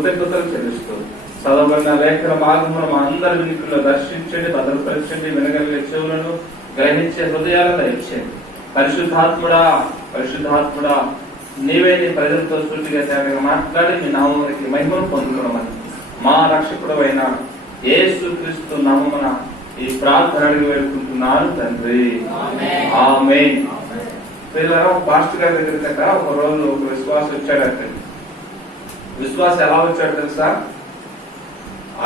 కృతజ్ఞతలు చెల్లిస్తూ చదవబడిన లేఖన భాగమును మా అందరి వినికిలో దర్శించండి, భద్రపరచండి, వినగలిగే చెవులను, గ్రహించే హృదయాలను దయచేయండి. పరిశుద్ధాత్ముడా పరిశుద్ధాత్ముడా నీవే నీ ప్రజలతో సూటిగా తేటగా మాట్లాడి మీ నామానికి మహిమను పొందుకోవమని మా రక్షకుడు అయిన యేసుక్రీస్తు నామమున ఈ ప్రార్థన అడిగి వేడుకుంటున్నాను తండ్రి, ఆమేన్. పిల్లలు పాస్టర్ గారి దగ్గర ఒక రోజు ఒక విశ్వాసం వచ్చాడట. విశ్వాసం ఎలా వచ్చాడు తెలుసా?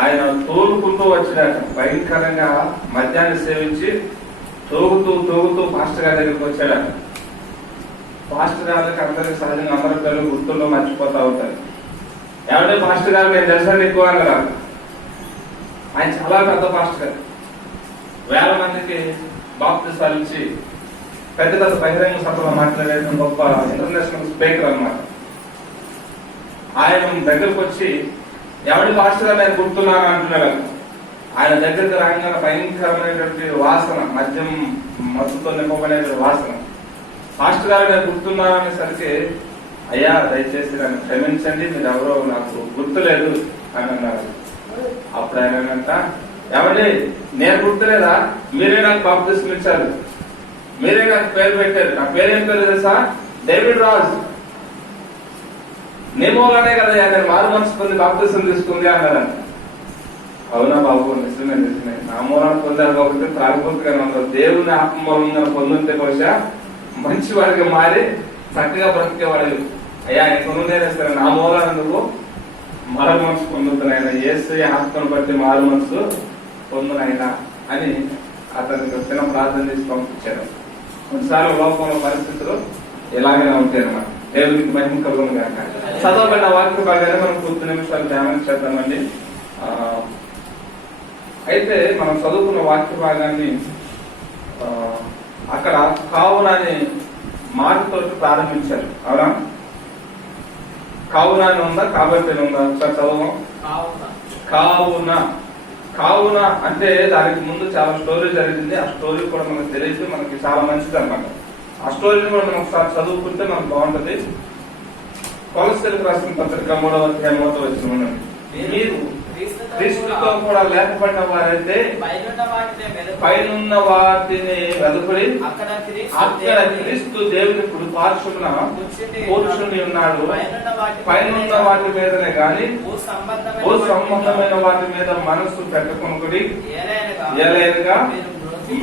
ఆయన తోలుకుంటూ వచ్చాడట. భయంకరంగా మద్యాన్ని సేవించి తోగుతూ పాస్టర్ గారి దగ్గరికి వచ్చాడట. పాస్టర్ గారికి అందరికి సహజంగా అందరి పేర్లు గుర్తుల్లో మర్చిపోతా ఉంటారు. ఎవడే పాస్టర్ గారు నేను తెలుసండి ఎక్కువ అన్నారు. ఆయన చాలా పెద్ద పాస్టర్ గారు, వేల మందికి బాప్తిసాలు ఇచ్చి పెద్ద పెద్ద బహిరంగ సభలో మాట్లాడే గొప్ప ఇంటర్నేషనల్ స్పీకర్ అన్నమాట. ఆయన దగ్గరకు వచ్చి ఎవడి పాస్టర్ గారు నేను గుర్తున్నాను అంటున్నాడు. ఆయన దగ్గరికి రాగానే భయంకరమైనటువంటి వాసన, మద్యం మత్తుతో నింపబడిన వాసన. పాస్టర్ గారు నేను గుర్తున్నాను అనేసరికి, అయ్యా దయచేసి నన్ను క్షమించండి, మీరు ఎవరో నాకు గుర్తులేదు అని అన్నారు. అప్పుడు ఆయన అంట, ఎవరి నేను గుర్తులేదా? మీరే నాకు బాప్తిసం ఇచ్చారు, మీరే నాకు పేరు పెట్టారు. నా పేరేం పేరు తెలుసా? డేవిడ్ రాజ్. నేమోగానే కదా నేను మారు మనసు పొంది బాప్తిసం తీసుకుంది అన్నారు. అవునా బాబు, నిజమే నిజమే, నా మూలాన్ని పొందారు కాబట్టి త్రాగిపోతుగానే ఉన్నారు. దేవుని ఆత్మూలంగా పొందుంటే బహుశా మంచివాడిగా మారి చక్కగా బ్రతికేవాడు. అయ్యా కొనుగోలు నా మూలానందుకు మారు మనసు పొందుతున్నాయన, యేసయ్య ఆత్మను బట్టి మారు మనసు పొందునైనా అని అతనికి చిన్న ప్రార్థన చేసి పంపించారు. కొన్నిసార్లు లోకంలో పరిస్థితులు ఇలాగే ఉంటాయి అన్నమాట. దేవునికి మహిమ కలుగును గాక. చదవబడిన వాక్య భాగాన్ని మనం 10 నిమిషాలు ధ్యానం చేద్దామండి. అయితే మనం చదువుకున్న వాక్య భాగాన్ని అక్కడ కావున అనే మాటతో ప్రారంభించారు. అవునా? కావున అని ఉందా, కాబట్టి ఉందా? ఒకసారి చదవం. కావున కావున అంటే దానికి ముందు చాలా స్టోరీ జరిగింది. ఆ స్టోరీ కూడా మనకు తెలియదు, మనకి చాలా మంచిది అన్నమాట. ఆ స్టోరీని కూడా మనం ఒకసారి చదువుకుంటే మనకు బాగుంటది. కొలస్సీలకు రాసిన పత్రిక 3వ అధ్యాయం 3వ వచనం, మీరు క్రీస్తుతో కూడా లేకపోయిన వారైతే పైనున్న వాటిని వెదుకుడి, అక్కడ క్రీస్తు దేవుని కుడి పార్శ్వమున కూర్చుని ఉన్నాడు. పైనున్న వాటి మీదనే గాని భూ సంబంధమైన వాటి మీద మనస్సు పెట్టకొనుకుడి. ఏలైనగా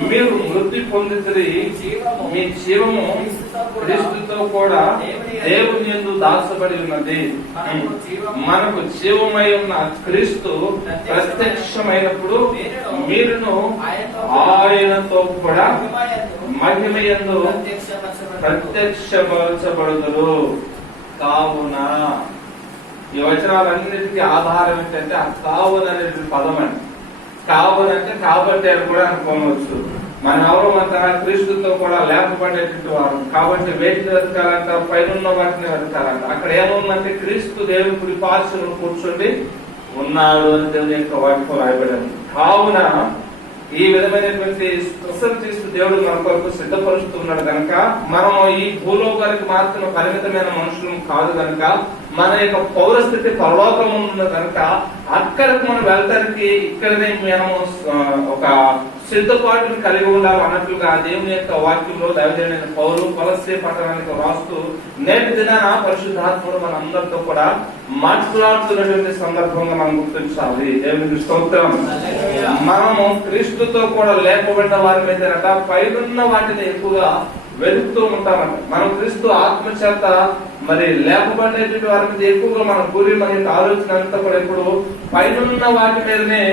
మీరు వృద్ధి పొందితే మీ జీవము క్రీస్తుతో కూడా దేవుని యందు దాచబడి ఉన్నది. మనకు జీవమై ఉన్న క్రీస్తు ప్రత్యక్షమైనప్పుడు మీరును ఆయనతో కూడా మహిమయందు ప్రత్యక్షపరచబడుదురు. కావున ఈ వచనాలన్నిటికీ ఆధారం ఏంటంటే ఆ కావున అనేది పదం అండి. కావునంటే కాబట్టి అని కూడా అనుకోవచ్చు. మన ఎవరో మన క్రీస్తుతో కూడా లేకపోయేటువంటి వారు కాబట్టి వేటిని వెతకాలంట? పైన వాటిని వెతకాలంట. అక్కడ ఏముందంటే క్రీస్తు దేవుని కుడి పార్శ్వమున కూర్చుండి ఉన్నాడు అని దేవుని యొక్క వాక్యం రాయబడింది. కావున ఈ విధమైనటువంటి క్రీస్తు దేవుడు మన కొరకు సిద్ధపరుస్తున్నాడు కనుక మనం ఈ భూలోకానికి మాత్రం పరిమితమైన మనుషులు కాదు కనుక మన యొక్క పౌరస్థితి పరలోకం ఉన్న కనుక అక్కడికి మనం వెళ్తానికి ఇక్కడనే మేము ఒక సిద్ధపాటును కలిగి ఉండాలి అన్నట్లుగా దేవుని యొక్క వాక్యంలో దైవజనుడైన పౌలు కొలస్సీ పట్టణానికి రాస్తూ నేటి దినాన పరిశుద్ధాత్ముడు మన అందరితో కూడా మాట్లాడుతున్నటువంటి సందర్భంగా మనం గుర్తించాలి. దేవునికి స్తోత్రం. మనము క్రీస్తుతో కూడా లేపబడిన వారి మీద పైనున్న వాటిని ఎక్కువగా వెతుకుతూ ఉంటామంట. మనం క్రీస్తు ఆత్మ చేత మరి లేపబడేటువంటి వారి మీద ఎక్కువగా మన పూర్వీ మన యొక్క ఆలోచన అంతా కూడా ఇప్పుడు పైనున్న వాటి మీదనే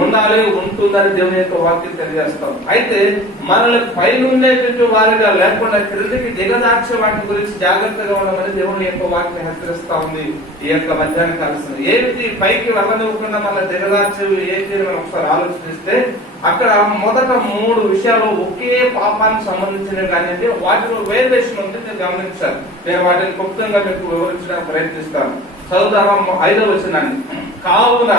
ఉండాలి, ఉంటుందని దేవుని యొక్క వాక్యం తెలియజేస్తాం. అయితే మనల్ని పైన ఉండేటువంటి వారిగా లేకుండా క్రిందికి దిగదార్చే వాటి గురించి జాగ్రత్తగా ఉండమని దేవుని యొక్క వాక్యం హెచ్చరిస్తా ఉంది. ఈ యొక్క మధ్యాహ్నం కలిసి ఏంటి పైకి వెళ్ళనివ్వకుండా మన దిగదార్చేవి ఏంటి అని మనం ఒకసారి ఆలోచిస్తే అక్కడ మొదట 3 విషయాలు ఒకే పాపానికి సంబంధించినవి కానీ వాటిలో వేరియేషన్ ఉంది. నేను గమనించాను. నేను వాటిని క్లుప్తంగా మీకు వివరించడానికి ప్రయత్నిస్తాను. చదువుదామా 5వ వచనాన్ని. కావున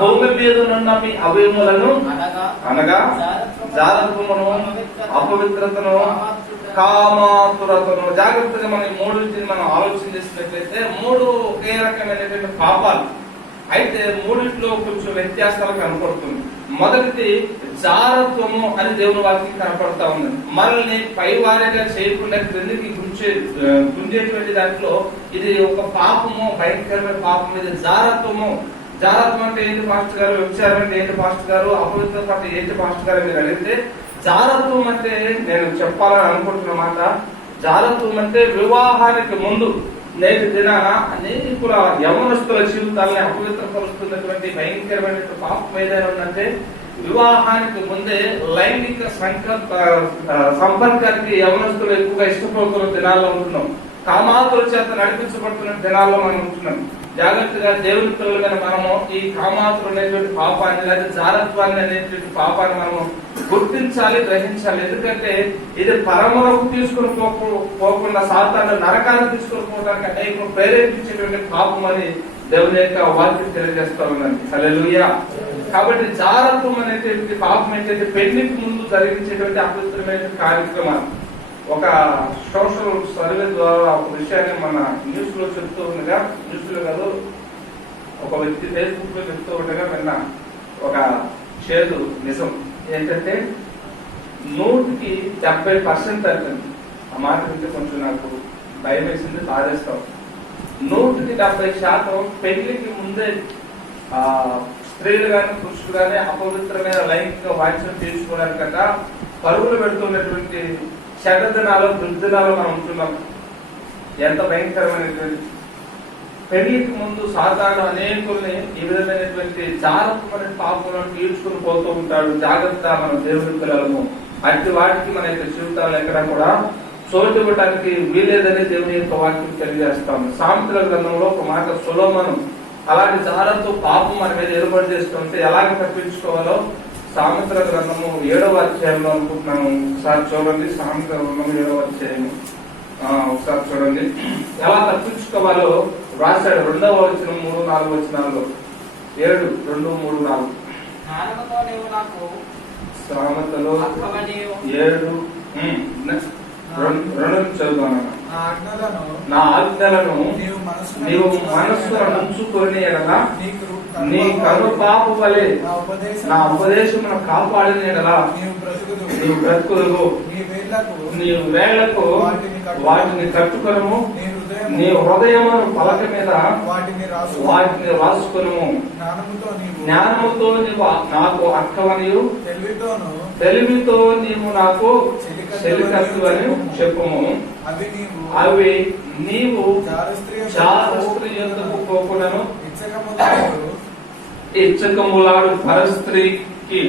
భూమి మీద ఉన్న మీ అవయములను అనగా జారత్వమును, అపవిత్రతను, కామాతురతను. జాగ్రత్తగా మనం మూడింటిని మనం ఆలోచన చేసినట్లయితే మూడు ఒకే రకమైనటువంటి పాపాలు. అయితే మూడింటిలో కొంచెం వ్యత్యాసాలు కనపడుతుంది. మొదటిది జారత్వము అని దేవుని వాక్యం కనపడతా ఉంది. మనల్ని పైవారిగా చేయకుండా క్రిందికి గుంజేటువంటి దాంట్లో ఇది ఒక పాపము, భయంకరమైన పాపం. ఇది జారత్వము. జారత్వం అంటే ఏంటి పాస్టర్ గారు? వ్యభిచారం అంటే ఏంటి పాస్టర్ గారు? అపవిత్ర అంటే ఏంటి పాస్టర్ గారు మీరు అడిగితే, జారత్వం అంటే నేను చెప్పాలని అనుకుంటున్న మాట, జారత్వం అంటే వివాహానికి ముందు నేటి దినాన అనేకుల యవనస్తుల జీవితాలని అపవిత్రపరుస్తున్నటువంటి భయంకరమైన పాపం ఏదైనా ఉందంటే వివాహానికి ముందే లైంగిక సంపర్కానికి యవనస్తులు ఎక్కువగా ఇష్టపడుతున్న దినాల్లో ఉంటున్నాం. కామాతుల చేత నడిపించబడుతున్న దినాల్లో మనం ఉంటున్నాం. జాగ్రత్తగా దేవుని పిల్లలుగా మనము ఈ కామాతులు అనేటువంటి పాపాన్ని లేదా జారత్వాన్ని అనేటువంటి పాపాన్ని మనము గుర్తించాలి, గ్రహించాలి. ఎందుకంటే ఇది పరములకు తీసుకుని పోకుండా సాతాను నరకాన్ని తీసుకుని పోవడానికి అనేక ప్రేరేపించేటువంటి పాపం అని దేవుని యొక్క వాక్యం తెలియజేస్తా ఉందండి. హల్లెలూయా. కాబట్టి జారత్వం అనేటువంటి పాపం ఏంటంటే పెళ్లికి ముందు జరిగించేటువంటి అపవిత్రమైన కార్యక్రమాలు. ఒక సోషల్ సర్వే ద్వారా ఒక విషయాన్ని మన న్యూస్ లో చెప్తూ ఉండగా, న్యూస్ లో కాదు ఒక వ్యక్తి ఫేస్బుక్ లో చెప్తూ ఉండగా విన్న ఒక చేదు నిజం ఏంటంటే 100% అంటుంది. ఆ మాట వింటే కొంచెం నాకు భయం వేసింది, బాధేస్తాం. 170% పెళ్లికి ముందే స్త్రీలు కానీ పురుషులు కానీ అపవిత్రమైన లైంగిక వాంఛను తీర్చుకోవడానికట పరుగులు పెడుతున్నటువంటి చెడ్డ దినాలు, దుర్దినాలు మనం ఉంటున్నాం. ఎంత భయంకరమైనటువంటి పెళ్లికి ముందు సాధారణ అనేకుల్ని ఈ విధమైనటువంటి జాగ్రత్తమైన పాపలను తీర్చుకుని పోతూ ఉంటాడు. జాగ్రత్త, మనం దేవుని పిల్లలము. అట్టి వాటికి మన యొక్క జీవితాలు ఎక్కడ కూడా చోటు ఇవ్వడానికి వీలేదని దేవుని యొక్క వాక్యం తెలియజేస్తాము. సామెతల గ్రంథంలో ఒక మాట, సొలొమోను అలాంటి జాగ్రత్త పాపం మన మీద ఏర్పాటు చేస్తుంటే ఎలాగ తప్పించుకోవాలో సామెతల గ్రంథము 7వ అధ్యాయంలో అనుకుంటున్నాను. ఒకసారి చూడండి. సామెతల గ్రంథము 7వ అధ్యాయము ఒకసారి చూడండి. ఎలా తప్పించుకోవాలో రాశాడు. 2వ వచనం 3, 4 వచనాల్లో. 7, 2, 3, 4 సామెతలు 7 2 చదువుతాను. నా ఆజ్ఞలను నీవు మనస్సులో ఉంచుకొని ఎడలా నీ కను పాపు వలె నా ఉపదేశమును కాపాడిన ఎడలా నీవు బ్రతుకుదువు. నీ వేళ్లకు వాటిని కట్టుకొనుము, నీ హృదయమును పలక మీద వాటిని రాసుకొనుము. జ్ఞానముతో నీవు నాకు అక్కవనియు తెలివితో నీవు నాకు చెలికత్తు అని చెప్పుము. అవి నీవు చారస్త్రీ యొద్దకు పోకుడను ఇచ్చకములాడు పరస్త్రీకి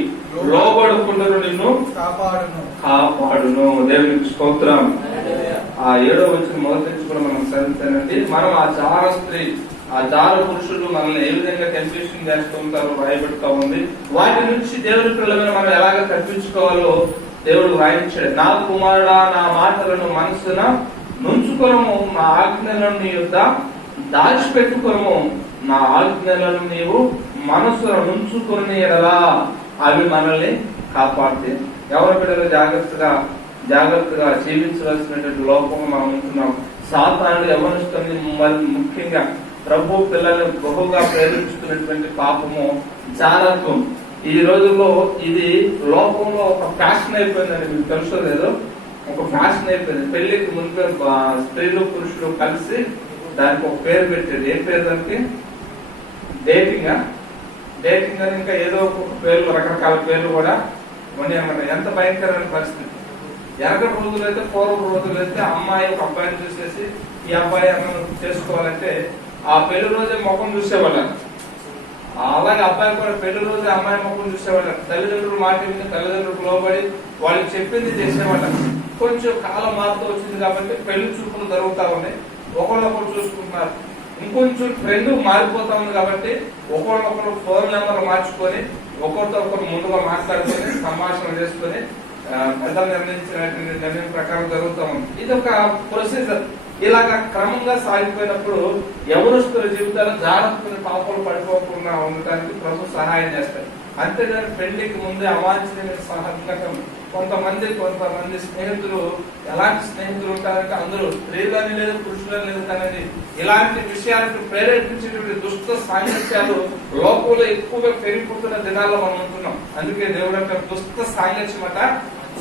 లోబడుకుండను నిన్ను కాపాడును. దేవునికి స్తోత్రం. ఆ 7వ వచనం మొదటి కూడా మనం చదివితేనండి, మనం ఆ జార స్త్రీ, ఆ జార పురుషులు మనల్ని ఏ విధంగా కన్ఫ్యూషన్ చేస్తూ ఉంటారో రాయబెడుతూ ఉంది. వాటి నుంచి దేవుని పిల్లలను మనం ఎలాగ తప్పించుకోవాలో దేవుడు రాయించాడు. నా కుమారుడా, నా మాటలను మనసున నుంచుకొనము, నా ఆజ్ఞలను నీ యొద్ద దాచిపెట్టుకొనము. నా ఆజ్ఞలను నీవు మనసున నుంచుకొని ఎడలా అవి మనల్ని కాపాడితే. ఎవరి బిడ్డలు జాగ్రత్తగా జీవించవలసినటువంటి లోపంగా మనం ఉంటున్నాం. సాతానుడు యవనస్తుని ముఖ్యంగా ప్రభు పిల్లల్ని బహుగా ప్రేరేపిస్తున్నటువంటి పాపము జారత్వం. ఈ రోజుల్లో ఇది లోకంలో ఒక ఫ్యాషన్ అయిపోయిందని మీకు తెలుసో లేదో, ఒక ఫ్యాషన్ అయిపోయింది. పెళ్లికి ముందు స్త్రీలు పురుషులు కలిసి దానికి ఒక పేరు పెట్టారు. ఏ పేరు దానికి? డేటింగ్ అని ఇంకా ఏదో ఒక పేర్లు, రకరకాల పేర్లు కూడా ఉన్నాయన్నమాట. ఎంత భయంకరమైన పరిస్థితి. వెనకటి రోజులైతే, పూర్వ రోజులైతే అమ్మాయి ఒక అబ్బాయిని చూసేసి ఈ అబ్బాయి అన్నను చేసుకోవాలంటే ఆ పెళ్లి రోజే ముఖం చూసేవాళ్ళ. అలాగే అబ్బాయి కూడా పెళ్లి రోజు అమ్మాయి ముఖం చూసేవాళ్ళ. తల్లిదండ్రులు మాట మీద తల్లిదండ్రులకు లోబడి వాళ్ళు చెప్పింది చేసేవాళ్ళ. కొంచెం కాలం మారుతూ వచ్చింది కాబట్టి పెళ్లి చూపులు జరుగుతా ఉన్నాయి. ఒకళ్ళొకరు చూసుకుంటున్నారు. ఇంకొంచెం ట్రెండ్ మారిపోతా ఉంది కాబట్టి ఒకళ్ళొకరు ఫోన్ నెంబర్ మార్చుకొని ఒకరితో ఒకరు ముందుగా మాట్లాడుకొని సంభాషణ చేసుకొని పెద్దలు నిర్ణయం ప్రకారం జరుగుతూ ఉంది. ఇది ఒక ప్రొసీజర్. ఇలాగా క్రమంగా సాగిపోయినప్పుడు యవనస్తుల జీవితాలు జాగ్రత్తగా పాపలు పడిపోకుండా ఉండటానికి ప్రభు సహాయం చేస్తారు. అంతేగాని పెళ్లికి ముందే అవాంఛనీయ సంఘటన. కొంతమంది స్నేహితులు ఎలాంటి స్నేహితులు ఉంటారంటే అందరూ స్త్రీలని లేదు పురుషులని లేదు కానీ ఇలాంటి విషయాలకు ప్రేరేపించేటువంటి దుష్ట సాంగత్యాలు లోకంలో ఎక్కువగా పెరిగిపోతున్న దినాల్లో మనం ఉంటున్నాం. అందుకే దేవుడు అంటే దుష్ట సాంగత్యం అట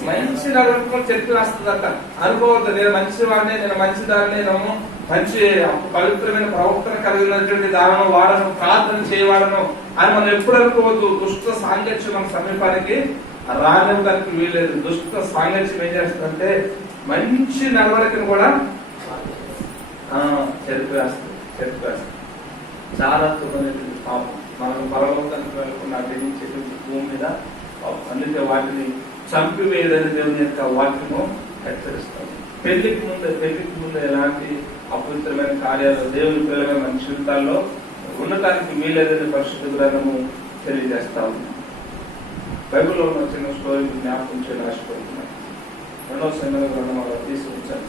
మంచి నడవడికం చెప్పి రాస్తుందట. అనుకోవద్దు నేను మంచివాడిని, నేను మంచిదాన్ని, నేను మంచి పవిత్రమైన ప్రవర్తన కలిగినటువంటి దానను వాడను, ప్రార్థన చేయవాడను అని మనం ఎప్పుడు అనుకోవద్దు. దుష్ట సాంగత్యం మన సమీపానికి రానివ్వడానికి వీలేదు. దుష్ట సాంగత్యం ఏం చేస్తుందంటే మంచి నడవడికను కూడా చెరిపేస్తుంది. చాలా తులమైనటువంటి పాపం. మనం పరలోకానికి వెళ్ళకుండా అడ్డించేటువంటి భూమి మీద అందుకే వాటిని చంపివేయదని దేవుని యొక్క వాక్యము హెచ్చరిస్తాం. పెళ్లికి ముందు ఎలాంటి అపవిత్రమైన కార్యాలు దేవుని పిల్లల మన జీవితాల్లో ఉండటానికి వీలేదని పరిశుద్ధ గ్రంథము తెలియజేస్తా ఉన్నాం. బైబిల్లో ఉన్న చిన్న స్టోరీ జ్ఞాపకం చేయడం ఆశపడుతున్నాను. 2వ సమూయేలు గ్రంథం అలా తీసుకొచ్చాను.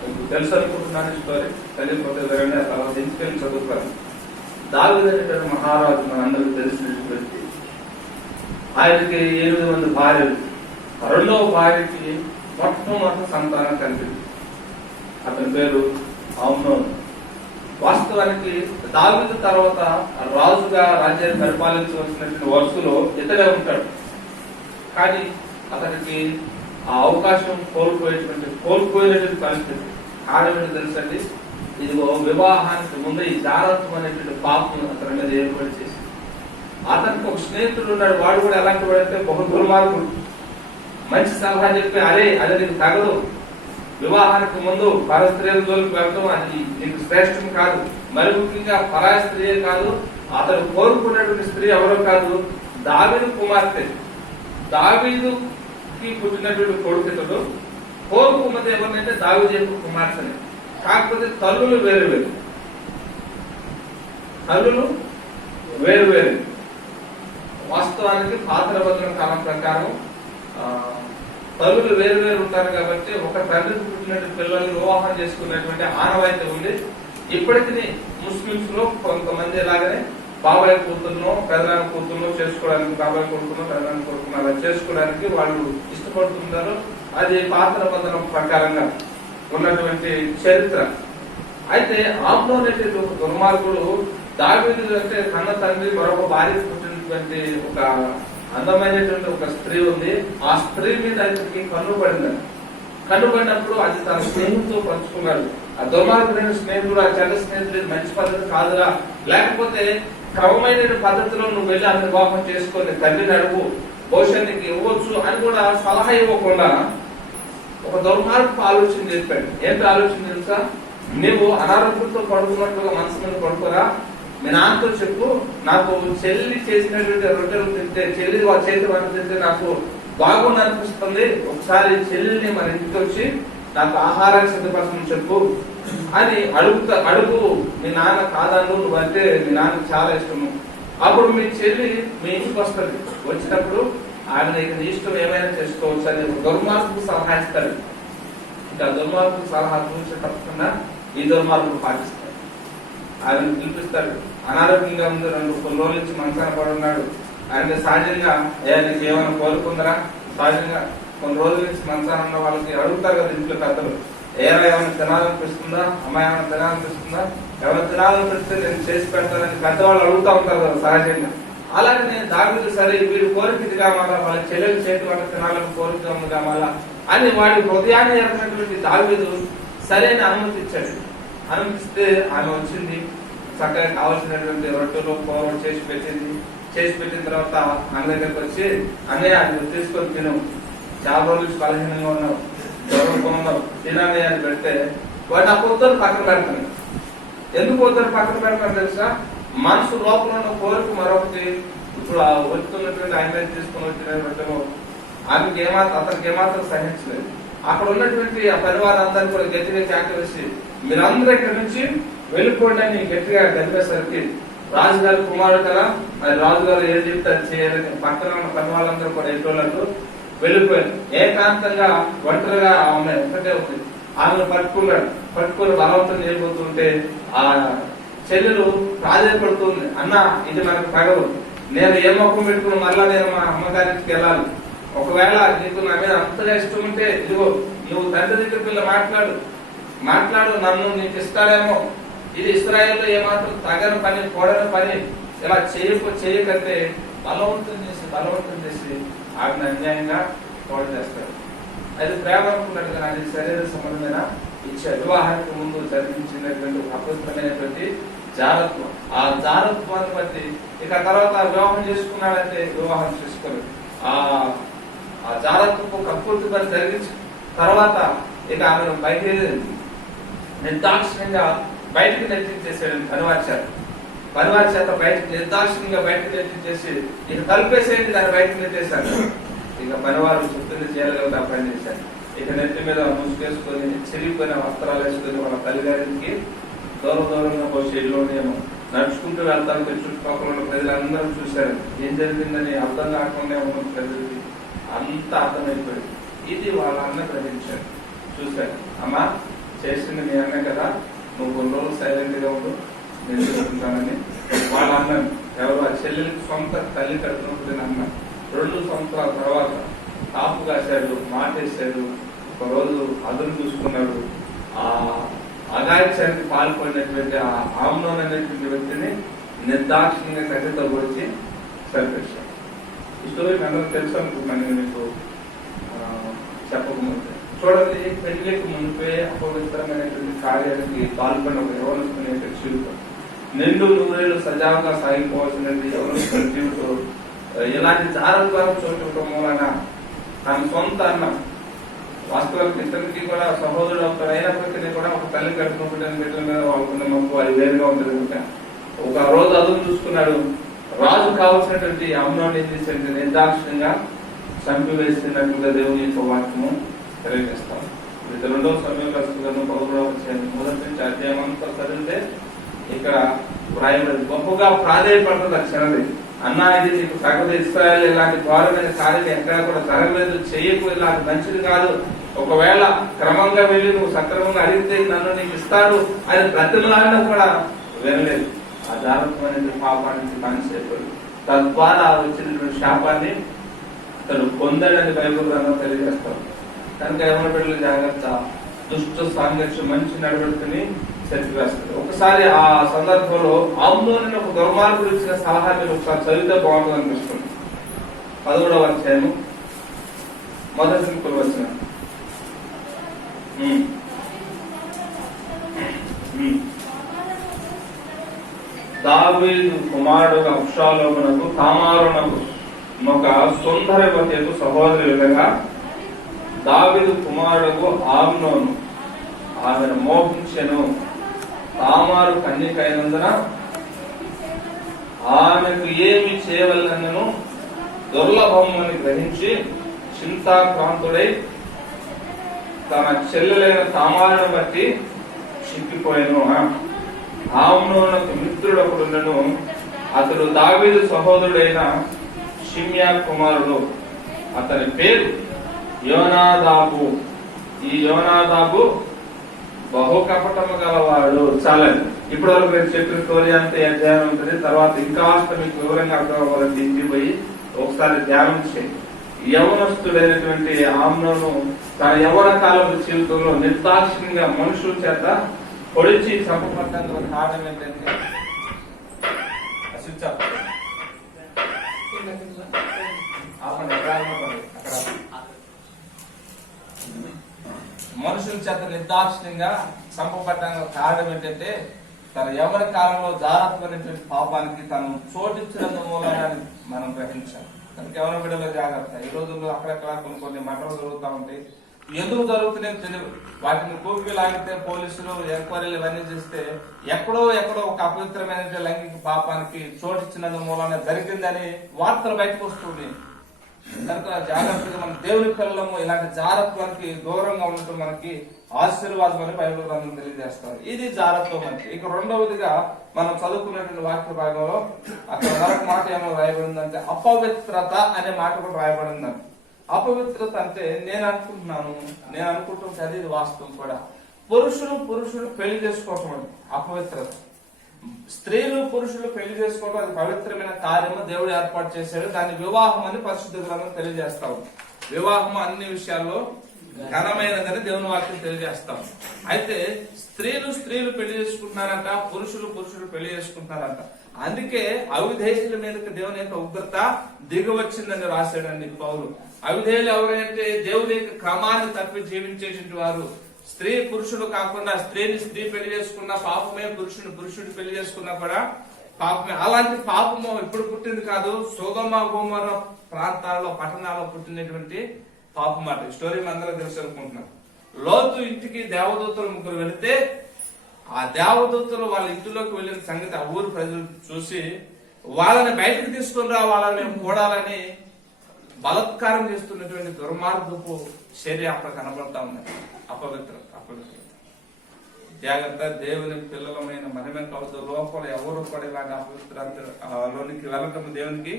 మీకు తెలుసు అనుకుంటున్నాను స్టోరీ. తెలియకపోతే తర్వాత ఇంటికెళ్ళి చదువుతాను. దావీదు అనేటువంటి మహారాజు మనందరికీ తెలిసినటువంటి ఆయనకి 8 మంది భార్యలు. 2వ భార్యకి మొట్టమొదటి సంతానం కలిగింది. అతని పేరు అమ్నోను. వాస్తవానికి దావీదు తర్వాత రాజుగా రాజ్యాన్ని పరిపాలించవలసినటువంటి వరుసలో ఇతడే ఉంటాడు. కానీ అతనికి ఆ అవకాశం కోల్పోయినటువంటి పరిస్థితి. కారణం తెలుసండి, ఇదిగో వివాహానికి ముందు ఈ జారత్వం అనేటువంటి పాపం అతని మీద ఏర్పడి చేసి అతనికి ఒక స్నేహితుడు ఉన్నాడు. వాడు కూడా ఎలాంటి వాడంటే బహు దుర్మార్గుడు. మంచి సలహా చెప్పి అదే నీకు తగదు, వివాహానికి ముందు పర స్త్రీల జోలికి వెళ్ళడం అది నీకు శ్రేష్టం కాదు. మరి ముఖ్యంగా పరాయ స్త్రీయే కాదు, అతను కోరుకున్నటువంటి స్త్రీ ఎవరో కాదు, దావీదు కుమార్తె. దావీదుకి పుట్టినటువంటి కొడుకుతడు. కోరుకున్నది ఎవరినంటే దావీదు యొక్క కుమార్తెని. కాకపోతే తల్లులు వేరు. వాస్తవానికి పాత నిబంధన కాలం ప్రకారం తల్లులు వేరు ఉంటారు కాబట్టి ఒక తండ్రికి పుట్టినటువంటి పిల్లల్ని వివాహం చేసుకున్నటువంటి ఆనవాయితీ ఉంది. ఇప్పటికీ ముస్లింస్ లో కొంతమంది ఇలాగనే బాబాయ్ కూతురునో పెదనాన్న కూతురునో చేసుకోవడానికి, బాబాయ్ కొడుకునో పెదనాన్న కొడుకునో అలా చేసుకోవడానికి వాళ్ళు ఇష్టపడుతున్నారు. అది పాత నిబంధన ప్రకారంగా ఉన్నటువంటి చరిత్ర. అయితే అమ్నోను అనేటువంటి ఒక దుర్మార్గుడు దావీదు అంటే కన్న తండ్రి మరొక భార్య పుట్టినటువంటి ఒక అందమైనటువంటి ఒక స్త్రీ ఉంది. ఆ స్త్రీ మీద అతనికి కన్నుపడినప్పుడు అది తన స్నేహితుతో పంచుకున్నాడు. ఆ దుర్మార్గుడైన స్నేహితుడు, ఆ చెడ్డ స్నేహితుడు మంచి పద్ధతి కాదురా, లేకపోతే క్రమమైన పద్ధతిలో నువ్వు వెళ్ళి అతని వివాహం చేసుకొని తండ్రిని అడుగు, బహుశా నీకు ఇవ్వచ్చు అని కూడా సలహా ఇవ్వకుండా ఒక దుర్మార్గపు ఆలోచన చెప్పాడు. ఏంటి ఆలోచన తెలుసా? నువ్వు అనారోగ్యంతో పడుకున్నట్టుగా మనసు మీద పడుకోరా, మీ నాన్నతో చెప్పు, నాకు చెల్లి చేసినటువంటి రొట్టెలు తింటే, చెల్లి చేతి వంట తింటే నాకు బాగుంది అనిపిస్తుంది, ఒకసారి చెల్లిని మన ఇంటికి వచ్చి నాకు ఆహారాన్ని సిద్ధపరచమని చెప్పు అని అడుగు. మీ నాన్న కాదను, నువ్వంటే మీ నాన్నకి చాలా ఇష్టము. అప్పుడు మీ చెల్లి మీ ఇంటికి వస్తుంది. వచ్చినప్పుడు ఆయన నీ ఇష్టం ఏమైనా చేసుకోవచ్చు అని దుర్మార్గుకు సలహా ఇస్తాడు. ఇంకా దుర్మార్గుకు సలహా చూసి తప్పకుండా ఈ దుర్మార్గులు పాటిస్తాడు. ఆయన పిలిపిస్తాడు. అనారోగ్యంగా ఉంది, కొన్ని రోజుల నుంచి మంచాన పడి ఉన్నాడు. ఆయన సహజంగా నీకు ఏమైనా కోరుకుందరా, సహజంగా కొన్ని రోజుల నుంచి మంచాన ఉన్న వాళ్ళకి అడుగుతారు కదా ఇంట్లో కథలు, ఏమైనా తినాలనిపిస్తుందా, అమ్మాయి ఏమైనా తినాలనిపిస్తుందా, ఎవరైనా తినాలనిపిస్తే నేను చేసి పెడతానని పెద్దవాళ్ళు అడుగుతూ ఉంటారు కదా సహజంగా. అలాగే నేను దావీదు సరే వీడు కోరిక ఇది కావాలా, వాళ్ళ చెల్లెలు చేతి వంట తినాలని కోరిక కావాలా అని వాడి హృదయాన్ని ఎరగినటువంటి దావీదు సరైన అనుమతిచ్చాడు. అనుమతిస్తే ఆమె వచ్చింది, చక్కగా కావాల్సినటువంటి రొట్టెలు కూర చేసి పెట్టిన తర్వాత మన దగ్గరకు వచ్చి అన్నయ్య అది తీసుకొని తిను, చాలా రోజుల నుంచి బలహీనంగా ఉన్నావు, ఉన్నావు, తినని అని పెడితే వాడు ఆ పొద్దున పక్కన పెడతాను. ఎందుకు పొద్దున పక్కన పెడతాను తెలుసా? మనసు లోపల ఉన్న కోరిక మరొకటి. ఇప్పుడు ఆ వచ్చుతున్నటువంటి ఆయన తీసుకుని వచ్చిన రొట్టెలు అతనికి ఏమాత్రం సహించలేదు. అక్కడ ఉన్నటువంటి ఆ పరివారందరినీ కూడా గట్టిగా కేకవేసి మీరందరూ ఇక్కడ నుంచి వెళ్ళిపోండి అని గట్టిగా గదిపేసరికి రాజుగారి కుమారుడు కదా, మరి రాజుగారు ఏం చెప్తే అది చేయాలని పక్కన ఉన్న పని వాళ్ళందరూ కూడా ఎటువంటి వెళ్ళిపోయారు. ఏకాంతంగా ఒంటరిగా ఆమె ఒకటే ఉంది. ఆమెను పట్టుకుని బలవంతం చేయబోతుంటే ఆ చెల్లెలు ప్రాధాన్యపడుతుంది. అన్న ఇది మనకు తగదు, నేను ఏ మొక్కం పెట్టుకుని మళ్ళా నేను మా అమ్మగారికి వెళ్ళాలి. ఒకవేళ నీకు నా మీద అంతగా ఇష్టం ఉంటే ఇదిగో నువ్వు తండ్రి దగ్గర పిల్ల మాట్లాడు, నన్ను నీకు ఇస్తాడేమో. ఇది ఇస్రాయేల్లో ఏమాత్రం తగని పని, కూడని పని. ఇలా చేయకంటే బలవంతం చేసి ఆజ్ఞ అన్యాయంగా తోడ చేస్తాడు. అది ప్రేమ అనుకున్నాడు కానీ అది శరీర సంబంధమైన ఇచ్చే వివాహానికి ముందు జరిగించినటువంటి ఒక అపవిత్రమైనటువంటి జారత్వం. ఆ జారత్వాన్ని బట్టి ఇక తర్వాత వివాహం చేసుకున్నాడంటే వివాహం చేసుకోలేదు. ఆ జారత్వపు కక్కుర్తి పని జరిగించి తర్వాత ఇక ఆమెను బయట నిర్దాక్షిణ్యంగా బయటకు నెట్టించేసాడు. పనివారి చేత బయటకు నిర్దాక్షిణ్యంగా బయటకు నెట్టించేసి ఇక కలిపేసేయండి, దాన్ని బయటకు నెట్టేశాడు. ఇక పనివారు చుట్టూ చేయలేదు ఆ పని చేశాడు. ఇక నెత్తి మీద ముసుగేసుకొని చిరిగిపోయిన వస్త్రాలు వేసుకొని వాళ్ళ తల్లిగారికి దూరంగా షెడ్లోనేమో నడుచుకుంటూ వెళ్తానికి చుట్టుపక్కల ఉన్న ప్రజలందరూ చూశారు. ఏం జరిగిందని అర్థం కాకుండా ఉన్న ప్రజలకి అంతా అర్థమైపోయింది. ఇది వాళ్ళ అన్న గ్రహించారు. చూశారు, అమ్మా చేసింది మీ అన్న కదా, నువ్వు కొన్ని రోజులు సైలెంట్ గా ఉండు, నేను చూసుకుంటానని వాళ్ళ అన్నని. ఎవరు? ఆ చెల్లెలకి సొంత తల్లి కడుపునప్పుడు అన్న 2 సంవత్సరాల తర్వాత కాపు కాశాడు, మాటేశాడు. ఒక రోజు అదును చూసుకున్నాడు. ఆ అగాయిత్యానికి పాల్పడినటువంటి ఆ ఆమ్నోన్ అనేటువంటి వ్యక్తిని నిర్దాక్షిణ్యంగా కట్టెతో వచ్చి చంపేశాడు. ఈ స్టోరీ అందరూ తెలుసు అనుకుంటున్నాను మీకు చెప్పకముందే. చూడండి, పెళ్లికి మునిపే అపవిత్రమైనటువంటి కార్యానికి పాల్పడిన ఒక యవనస్తునేటువంటి జీవితం నిండు 100 ఏళ్ళు సజావుగా సాగిపోవాల్సినటువంటి యవనస్తుల జీవితం ఇలాంటి జారత్వాలు చోటు మూలన తన సొంత అన్న, వాస్తవానికి ఇతనికి కూడా సహోదరుడు ఒకరు అయినప్పటికీ కూడా ఒక తల్లి కడుపునప్పుడు బిడ్డల మీద వాళ్ళకున్న మొక్కు అది వేరుగా ఉంటుంది కనుక ఒక రోజు అదును చూసుకున్నాడు. రాజు కావాల్సినటువంటి అమ్నోని ఏం చేశాడు? నిర్దాక్షిణ్యంగా చంపివేసినట్లుగా దేవుని యొక్క వాక్యము తెలియజేస్తాం. 2వ సమయంలో 11వ అధ్యాయం మొదటి నుంచి అధ్యాయం అంతా చదివితే ఇక్కడ వ్రాయబడి గొప్పగా ప్రాధాన్యపడుతుంది అక్షరది. అన్నా, ఇది నీకు తగదు, ఇస్రాయేల్ ఇలాంటి ఘోరమైన కార్యం ఎక్కడా కూడా జరగలేదు, చేయకు, ఇలాంటి మంచిది కాదు. ఒకవేళ క్రమంగా వెళ్ళి నువ్వు సక్రమంగా అడిగితే నన్ను నీకు ఇస్తాడు అని బ్రతిమలాడినా కూడా వినలేదు. ఆ జాగ్రత్తమైన పాపానికి కానిసేపాడు. తద్వారా వచ్చినటువంటి శాపాన్ని అతను పొందాడని బైబిల్ గ్రంథం తెలియజేస్తాడు. కనుక ఎవరి బిడ్డలు జాగ్రత్త, దుష్ట సాంగత్యం మంచి నడవడికని చెప్పివేస్తుంది. ఒకసారి ఆ సందర్భంలో ఆమ్నోని ఒక దుర్మార్గుడు ఇచ్చిన సలహా మీరు ఒకసారి చదివితే బాగుంటుంది అనిపిస్తుంది. 11వ అధ్యాయము మొదటి వచ్చిన దావీదు కుమారుడు అబ్షాలోమునకు తామారునకు ఒక సుందరవతకు సహోదరులుగా దావీదు కుమారుడు ఆమ్నోను ఆమెను మోహించెను. తామారు కన్యకైనందున ఆమెకు ఏమి చేయవలనను దుర్లభమని గ్రహించి చింతాక్రాంతుడై తన చెల్లెలైన తామారును బట్టి చిక్కిపోయాను. ఆమ్నోనుకు మిత్రుడొకడున్నను, అతడు దావీదు సహోదరుడైన షిమ్యా కుమారుడు. అతని పేరు యోనాదాబు. ఈ యోనాదాబు బహు కపటము గలవాడు. చాలండి, ఇప్పటి వరకు నేను చెప్పిన స్టోరీ అంతా అధ్యాయం ఉంటుంది. తర్వాత ఇంకా మీకు వివరంగా అర్థం అవ్వాలని దిగిపోయి ఒకసారి ధ్యానం చేయండి. యవనస్తుడైనటువంటి ఆమ్నోను తన యవన కాలం జీవితంలో నిర్దాక్షిణ్యంగా మనుషుల చేత పొడిచి చంపబడ్డానికి కారణం ఏంటంటే మనుషుల చేత నిర్దాక్షిణ్యంగా చంపబడ్డానికి కారణం ఏంటంటే తన యవన కాలంలో జాగ్రత్తమైనటువంటి పాపానికి తను చోటిచ్చినందు మూలాన్ని మనం గ్రహించాలి. కనుక యవన బిడ్డలో జాగ్రత్త. ఈ రోజుల్లో అక్కడక్కడ కొన్ని మటలు జరుగుతూ ఉంటాయి. ఎందుకు జరుగుతున్నాయో తెలియదు. వాటిని కోపికి లాగితే పోలీసులు ఎంక్వైరీలు ఇవన్నీ చేస్తే ఎక్కడో ఒక అపవిత్రమైన లైంగిక పాపానికి చోటిచ్చినందు మూలాన జరిగిందని వార్తలు బయటకు వస్తుంది. కనుక జాగ్రత్తగా మన దేవుని పిల్లలము ఇలాంటి జాగ్రత్తలకి దూరంగా ఉండటం మనకి ఆశీర్వాదం అని బైబిల్ గ్రంథం తెలియజేస్తారు. ఇది జాగ్రత్త మనకి. ఇక రెండవదిగా మనం చదువుకున్నటువంటి వాక్య భాగంలో అక్కడ మరొక మాట ఏమో రాయబడిందంటే అపవిత్రత అనే మాట కూడా రాయబడిందండి. అపవిత్రత అంటే నేను అనుకుంటుంది అది వాస్తవం కూడా. పురుషుడు పెళ్లి చేసుకోవటం అండి అపవిత్రత. స్త్రీలు పురుషులు పెళ్లి చేసుకోవడం అది పవిత్రమైన కార్యము, దేవుడు ఏర్పాటు చేశాడు. దాన్ని వివాహం అని పరిశుద్ధ గ్రంథం తెలియజేస్తాం. వివాహం అన్ని విషయాల్లో ఘనమైనదని దేవుని వాక్యం తెలియజేస్తాం. అయితే స్త్రీలు పెళ్లి చేసుకుంటున్నారంట, పురుషులు పెళ్లి చేసుకుంటున్నారంట. అందుకే అవిధేయుల మీదకి దేవుని యొక్క ఉగ్రత దిగవచ్చిందని రాశాడండి పౌలు. అవిధేయులు ఎవరంటే దేవుని యొక్క క్రమాన్ని తప్పి జీవించేటువంటి వారు. స్త్రీ పురుషుడు కాకుండా స్త్రీ పెళ్లి చేసుకున్న పాపమే, పురుషుడు పెళ్లి చేసుకున్నా కూడా పాపమే. అలాంటి పాపము ఇప్పుడు పుట్టింది కాదు, సొదొమ గొమొర్ర ప్రాంతాల్లో పట్టణాల్లో పుట్టినటువంటి పాపం మాట. ఈ స్టోరీ అందరూ తెలుసు అనుకుంటున్నాం. లోతు ఇంటికి దేవదూతలు 3 వెళితే ఆ దేవదూతలు వాళ్ళ ఇంటిలోకి వెళ్ళిన సంగతి ఆ ఊరు ప్రజలు చూసి వాళ్ళని బయటకు తీసుకుని రా, వాళ్ళని మేము కూడాలని బలత్కారం చేస్తున్నటువంటి దుర్మార్గపు చర్య అక్కడ కనబడతా ఉన్నాయి. అపవిత్రత. జాగ్రత్త, దేవుని పిల్లలమైన మనమే కావద్దు. లోపల ఎవరు కూడా ఇలాంటి అపవిత్రలోనికి వెళ్ళటం దేవునికి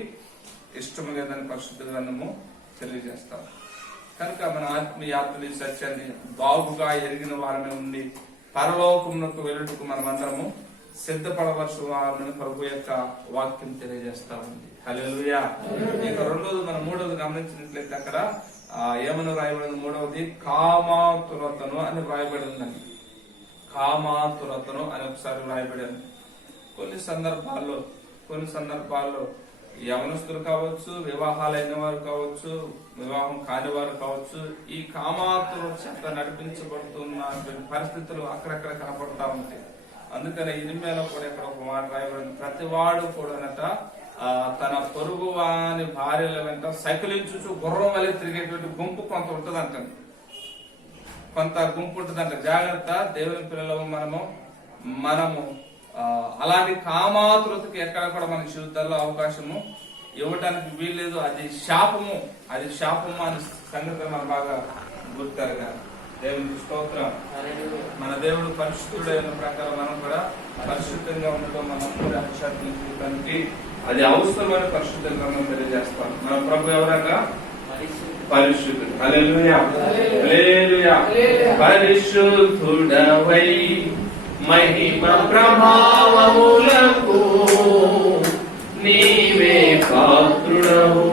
ఇష్టం లేదని పరిశుద్ధ గ్రంథము తెలియజేస్తాం. కనుక మన ఆత్మీయ సత్యాన్ని బాగుగా ఎరిగిన వారమే ఉండి పరలోకమునకు వెళ్ళుటకు మనమందరము సిద్ధపడవలసిన వారని ప్రభు యొక్క వాక్యం తెలియజేస్తా ఉంది. హల్లెలూయా. ఇక మనం 3వది గమనించినట్లయితే అక్కడ ఏమని రాయబడింది? 3వది కామాతురతను అని రాయబడి ఉందండి. కామాతురతను అని ఒకసారి రాయబడింది. కొన్ని సందర్భాల్లో యవనస్తులు కావచ్చు, వివాహాలైన వారు కావచ్చు, వివాహం కాని వారు కావచ్చు, ఈ కామాతుల చేత నడిపించబడుతున్న పరిస్థితులు అక్కడక్కడ కనపడతా ఉంటాయి. అందుకని ఇనిమేలో కూడా ఇక్కడ ఒక మాట రాయబడింది, ప్రతి వాడు కూడానట తన పొరుగు వాని భార్యల వెంట సైకిలించు గుర్రం వల్ల తిరిగేటువంటి గుంపు కొంత ఉంటుందంట. జాగ్రత్త, దేవుని పిల్లలు మనము అలాంటి కామాతురతకి ఎక్కడ కూడా మన జీవితాల్లో అవకాశము ఇవ్వటానికి వీల్లేదు. అది శాపము అనే సంగతి మనం బాగా గుర్తారుగా. దేవునికి స్తోత్రం. మన దేవుడు పరిశుద్ధుడైన ప్రకారం మనం కూడా పరిశుద్ధంగా ఉండటం మనం కూడా ఆధ్యాత్మిక జీవితానికి అది అవసరమైన పరిశుద్ధంగా మనం తెలియజేస్తాం. మన ప్రభు ఎవరన్నా పరిశుద్ధుడు. హల్లెలూయా, హల్లెలూయా. పరిశుద్ధుడవై మహిమ ప్రభావములకు నీవే పాత్రుడవు,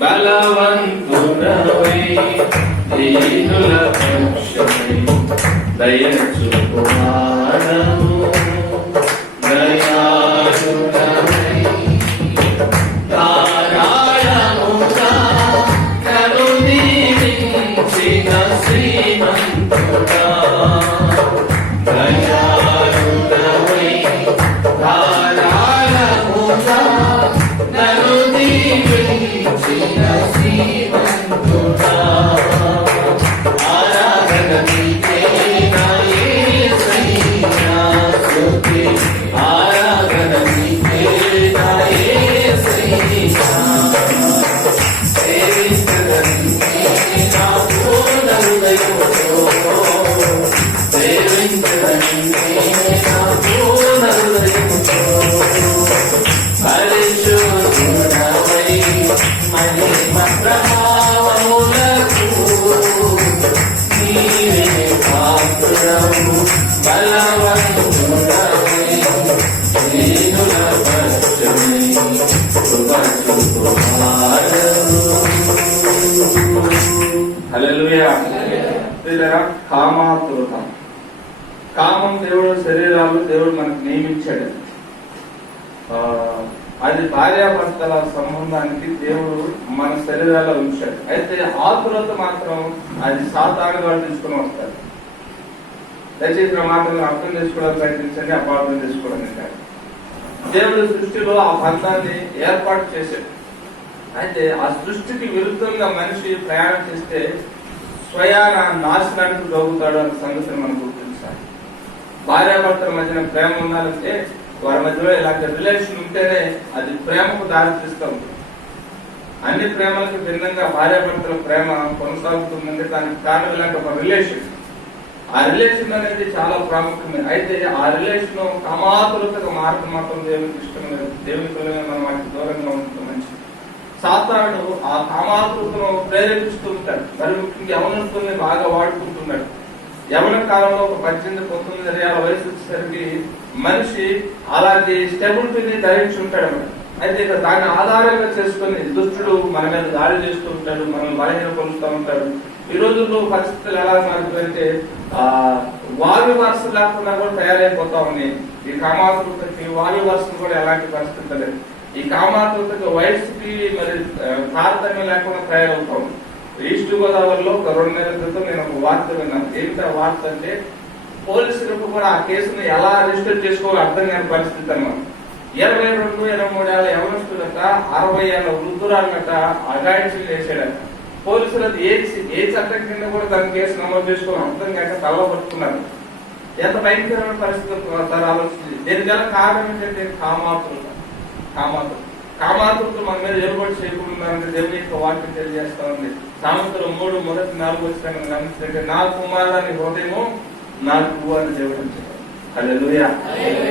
బలవంతుడవై దీనుల పక్షమై దయచూపువాడవు, దయాళుడవై ధారాళముగా కరుణించిన శ్రీమంతుడా, దయాళుడవై ధారాళముగా కరుణించిన శ్రీమంతుడా. ఆరాధన నీకే నా యేసయ్యా, స్తుతి ఆరాధన నీకే నా యేసయ్యా, సేవించదనికే నా పూర్ణ హృదయముతో, సేవించదనికే నా పూర్ణ హృదయముతో. పరిశుద్ధుడవై మహిమ ప్రభావములకు నీవే పాత్రుడవు, బలవంతుడవై దీనుల పక్షమై కృప చూపువాడవు. హల్లెలూయా. కామాతురత. కామం దేవుడు శరీరాలు దేవుడు మనకు నియమించాడు. అది భార్యాభర్తల సంబంధానికి దేవుడు మన శరీరాల్లో ఉంచాడు. అయితే ఆతురత మాత్రం అది సాతానుగా తీసుకుని వస్తారు. దయచేసిన మాటలను అర్థం చేసుకోవడానికి ప్రయత్నించండి, అపార్థం చేసుకోవడానికి కాదు. దేవుడు సృష్టిలో ఆ బంధాన్ని ఏర్పాటు చేశాడు. అయితే ఆ సృష్టికి విరుద్ధంగా మనిషి ప్రయాణం చేస్తే స్వయాన నాశనానికి దొరుకుతాడు అనే సంగతిని మనం గుర్తించాలి. భార్యాభర్తల మధ్యన ప్రేమ ఉండాలంటే వారి మధ్యలో ఇలాంటి రిలేషన్ ఉంటేనే అది ప్రేమకు దారితీస్తూ ఉంటుంది. అన్ని ప్రేమలకు భిన్నంగా భార్యాభర్తల ప్రేమ కొనసాగుతుందంటే దానికి కారణం ఇలాంటి ఒక రిలేషన్. ఆ రిలేషన్ అనేది చాలా ప్రాముఖ్యమైనది. అయితే ఆ రిలేషన్ కామాతురతగా మారటం మాత్రం దేవునికి ఇష్టం లేదు. దేవుని పిల్లగా మనం వాటికి దూరంగా ఉంటుంది మంచిది. సాతానుడు ఆ కామాతురతను ప్రేరేపిస్తూ ఉంటాడు. మరి ముఖ్యంగా యవనస్తుల్ని బాగా వాడుకుంటున్నాడు. యవన కాలంలో ఒక 18-19 ఏళ్ళ వయసు వచ్చేసరికి మనిషి అలాంటి స్టెబిలిటీని ధరించి ఉంటాడు. అయితే ఇక దాన్ని ఆధారంగా చేసుకుని దుష్టుడు మన మీద దాడి చేస్తూ ఉంటాడు, మనం బలహీనపరుస్తూ ఉంటాడు. ఈ రోజుల్లో పరిస్థితులు ఎలా మారుతాయంటే వాయు వరుస లేకుండా కూడా తయారైపోతా ఉన్నాయి. ఈ కామాతృతకి వాయు వరుసలు కూడా ఎలాంటి పరిస్థితి లేదు. ఈ కామాతృతకి వయసుకి మరి తారతమ్యం లేకుండా తయారవుతాం. ఈస్ట్ గోదావరిలో ఒక 2 నెలల క్రితం నేను ఒక వార్త విన్నాను. ఏంటి ఆ వార్త అంటే పోలీసులకు కూడా ఆ కేసును ఎలా రిజిస్టర్ చేసుకోవాలో అర్థం కాని పరిస్థితి అన్నమాట. 22-23 ఏళ్ళ యవనస్తుడట 60 ఏళ్ళ వృద్ధురాలట అగాయిత్యం చేశాడట. పోలీసులు ఏ చట్టం కింద కూడా దాని కేసు నమోదు చేసుకోవడం అర్థం కాక తల్లబడుతున్నారు. ఎంత భయంకరమైన పరిస్థితులు ఆలోచించింది. దీని గల కారణం ఏంటంటే కామాతృత మన మీద ఎలుబడి చేయకుండా దేవుని యొక్క వాక్యం తెలియజేస్తా ఉంది. సామెతలు 3:4 గమనించండి, నా కుమారుని హృదయము నాకు అని దేవుడు చెప్పారు. హల్లెలూయా.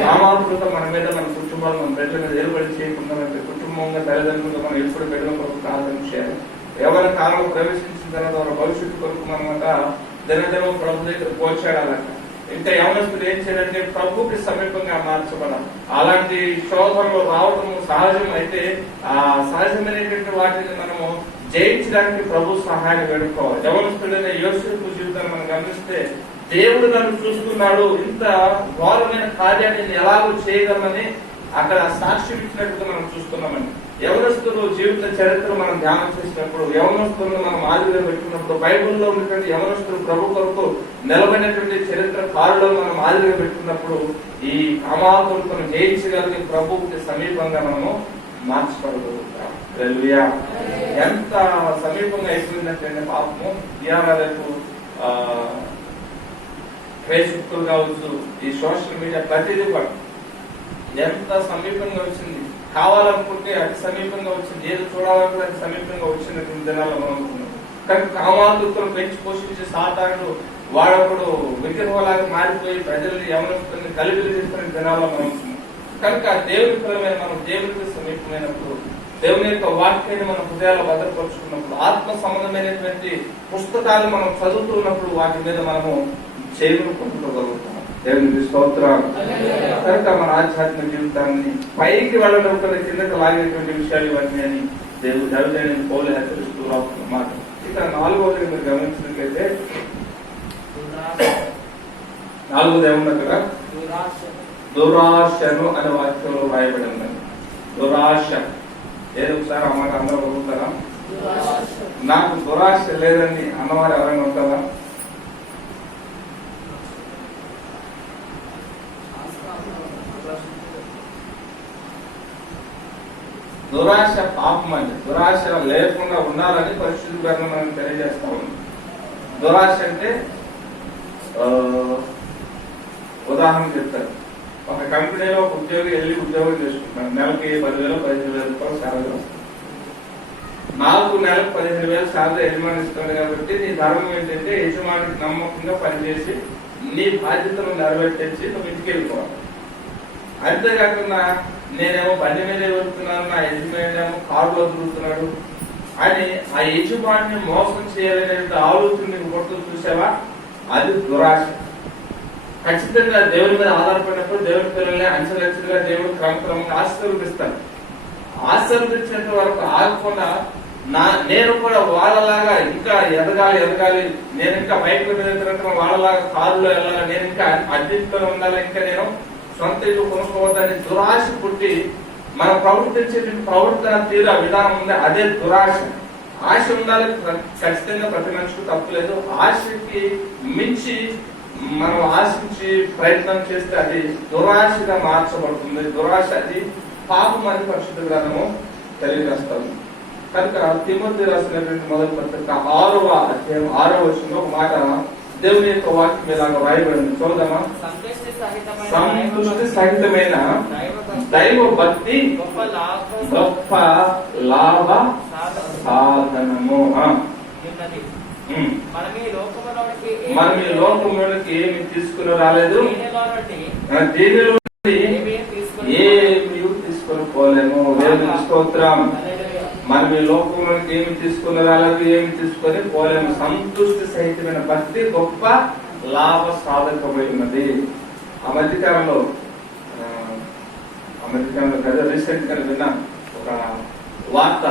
కామాతృత మన మీద, మన కుటుంబాలు, మన బిడ్డల మీద ఎలుబడి చేయకుండా కుటుంబంగా తల్లిదండ్రులుగా మనం ఎప్పుడు బిడ్డల కొరకు ప్రార్థన చేయాలి. ఎవరి కాలంలో ప్రవేశించిన తర్వాత వారి భవిష్యత్తు కొరకు మనమాట దినదినం ప్రభు దగ్గర పోల్చాడాలట. ఇంకా యవనస్తుడు ఏం చేయాలంటే ప్రభుకి సమీపంగా మార్చబడాలి. అలాంటి శోధనలు రావడం సహజం. అయితే ఆ సహజమైనటువంటి వాటిని మనము జయించడానికి ప్రభు సహాయాన్ని వేడుకోవాలి. యవనస్తుడైన యోసేపు జీవితాన్ని మనం గమనిస్తే దేవుడు నన్ను చూస్తున్నాడు, ఇంత ఘోరమైన కార్యాన్ని ఎలాగో చేయగలమని అక్కడ సాక్ష్యం ఇచ్చినట్టుగా మనం చూస్తున్నామని. యవనస్తులు జీవిత చరిత్ర మనం ధ్యానం చేసినప్పుడు, యవనస్తులను మనం ఆదిగా పెట్టుకున్నప్పుడు, బైబుల్లో ఉన్నటువంటి యవనస్తులు ప్రభు కొరకు నిలబడినటువంటి చరిత్ర కారులో మనం ఆదిగా పెట్టుకున్నప్పుడు ఈ కామాతులను జయించగలిగే ప్రభువుకి సమీపంగా మనము మార్చగలుగుతాం. హల్లెలూయా. ఎంత సమీపంగా అయిపోయిందంటే పాపము రేపు ఫేస్బుక్ కావచ్చు, ఈ సోషల్ మీడియా ప్రతిదీ కూడా ఎంత సమీపంగా వచ్చింది. కావాలనుకుంటే అతి సమీపంగా వచ్చింది, ఏది చూడాలనుకుంటే అతి సమీపంగా వచ్చినటువంటి దినాల్లో మనం అనుకున్నాం. కానీ కామాతృతను పెంచి పోషించే సాతానుడు వాడప్పుడు విగ్రహంలాగా మారిపోయి ప్రజల్ని యవనస్తుల్ని కలిపి చేస్తున్న దినాల్లో మనం అనుకున్నాం. కనుక దేవుని పరమైన మనం దేవునికి సమీపమైనప్పుడు, దేవుని యొక్క వాక్యాన్ని మన హృదయాల్లో భద్రపరుచుకున్నప్పుడు, ఆత్మ సంబంధమైనటువంటి పుస్తకాలు మనం చదువుతున్నప్పుడు వాటి మీద మనము చేతులు పొందుకోగలుగుతాం. దేవునికి స్తోత్రాలు. కనుక మన ఆధ్యాత్మిక జీవితాన్ని పైకి వెళ్ళడం కన్నా కిందకి లాగేటువంటి విషయాలు ఇవన్నీ అని దేవుడు దైవజనుని పౌలు హెచ్చరిస్తూ రాస్తున్న మాట. ఇక 4వది మీరు గమనించినట్లయితే 4వది ఏమన్నా కదా, దురాశను అనే వాక్యంలో రాయబడి ఉందండి. దురాశ ఏదో ఒకసారి అమ్మాట అందరూ చదువుతారా? నాకు దురాశ లేదని అన్నవారు ఎవరైనా ఉంటారా? దురాశ పాపం అండి. దురాశ లేకుండా ఉండాలని పరిశుద్ధ గ్రంథం మనం తెలియజేస్తా ఉంది. దురాశ అంటే ఉదాహరణ చెప్తారు. ఒక కంపెనీలో ఒక ఉద్యోగి వెళ్ళి ఉద్యోగం చేసుకుంటారు. నెలకి 10,000 15,000 రూపాయలు శాలరీ వస్తుంది. నాకు నెలకు 15,000 శాలరీ యజమాని ఇస్తాడు కాబట్టి నీ ధర్మం ఏంటంటే యజమానికి నమ్మకంగా పనిచేసి నీ బాధ్యతను నెరవేర్చి నువ్వు ఇంటికి వెళ్ళిపోవాలి. అంతేకాకుండా నేనేమో బండి మీద వెళ్తున్నాను, నా యజమానేమో కారులో తిరుగుతున్నాడు అని ఆ యజమాని మోసం చేయాలనే ఆలోచన నీకు కొడుతూ చూసావా, అది దురాశ. ఖచ్చితంగా దేవుని మీద ఆధారపడినప్పుడు దేవుని పిల్లల్ని అంచెలంచెలుగా దేవుడు క్రమక్రమంగా ఆశీర్వదిస్తాడు. ఆశీర్వదించేంత వరకు ఆగకుండా నేను కూడా వాళ్ళలాగా ఇంకా ఎదగాలి, నేను ఇంకా బైక్ మీద వాళ్ళలాగా కారులో వెళ్ళాలి, నేను ఇంకా అద్దెతో ఉండాలి, ఇంకా నేను సొంత ఇల్లు కొనుక్కోవద్దని దురాశ పుట్టి మనం ప్రవర్తించే ప్రవర్తన తీర విధానం ఉంది, అదే దురాశ. ఆశ ఉండాలి ఖచ్చితంగా, ప్రతి మనిషికి తప్పులేదు. ఆశకి మించి మనం ఆశించి ప్రయత్నం చేస్తే అది దురాశగా మార్చబడుతుంది. దురాశ అది పాపం అని పరిశుద్ధ గ్రంథము తెలియజేస్తాము. కనుక తిమోతి రాసినటువంటి మొదటి పత్రిక 6వ అధ్యాయం 6వ వచనంలో ఒక మాట దేవుని యొక్క వాక్యం ఇలాగ రాయబడింది. చూద్దామా? సంతుష్టి సహితమైన దైవ భక్తి గొప్ప లాభ సాధనము. మనం ఈ లోకంలోనికి ఏమి తీసుకుని రాలేదు, దీనిలో ఏమి తీసుకొని పోలేము. దేవుని స్తోత్రం. మనం ఈ లోకంలోనికి ఏమి తీసుకుని రాలేదు, ఏమి తీసుకొని పోలేము. సంతుష్టి సహితమైన భక్తి గొప్ప లాభ సాధకమై ఉన్నది. ఆ మధ్యకాలంలో రీసెంట్ గా విన్న ఒక వార్త,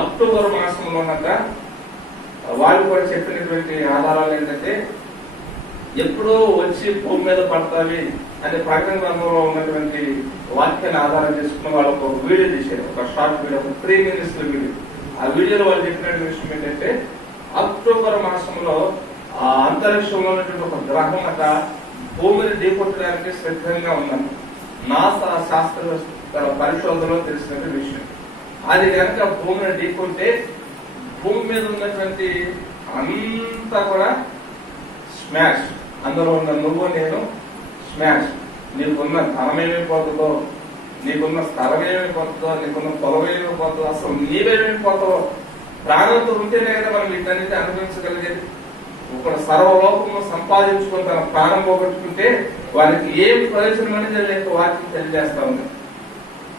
అక్టోబర్ మాసంలోనక వాళ్ళు కూడా చెప్పినటువంటి ఆధారాలు ఏంటంటే, ఎప్పుడో వచ్చి భూమి మీద పడతావి అనే ప్రకటన గ్రంథంలో ఉన్నటువంటి వాక్యాన్ని ఆధారం చేసుకున్న వాళ్ళు ఒక వీడియో తీశారు, ఒక షార్ట్ వీడియో, ఒక 3 minutes వీడియో. ఆ వీడియోలో వాళ్ళు చెప్పినటువంటి విషయం ఏంటంటే, అక్టోబర్ మాసంలో ఆ అంతరిక్షంలో ఉన్నటువంటి ఒక గ్రహం అట భూమిని ఢీకొట్టడానికి సిద్ధంగా ఉన్నాం. నాసా శాస్త్రవేత్తల పరిశోధనలో తెలిసినటువంటి విషయం. అది కనుక భూమిని ఢీకొంటే భూమి మీద ఉన్నటువంటి అంతా కూడా స్మాష్, అందులో ఉన్న నువ్వు నేను స్మాష్. నీకున్న ధనం ఏమైపోతుందో, నీకున్న స్థలం ఏమైపోతుందో, నీకున్న పొలం ఏమైపోతుందో, అసలు నీవేమైపోతావో. ప్రాణంతో ఉంటేనే కదా మనం వీటన్నిటి అనుభవించగలిగేది. ఒక సర్వలోకము సంపాదించుకొని తన ప్రాణం పోగొట్టుకుంటే వారికి ఏం ప్రయోజనం అనేది లేక వాక్యం తెలియజేస్తా ఉంది.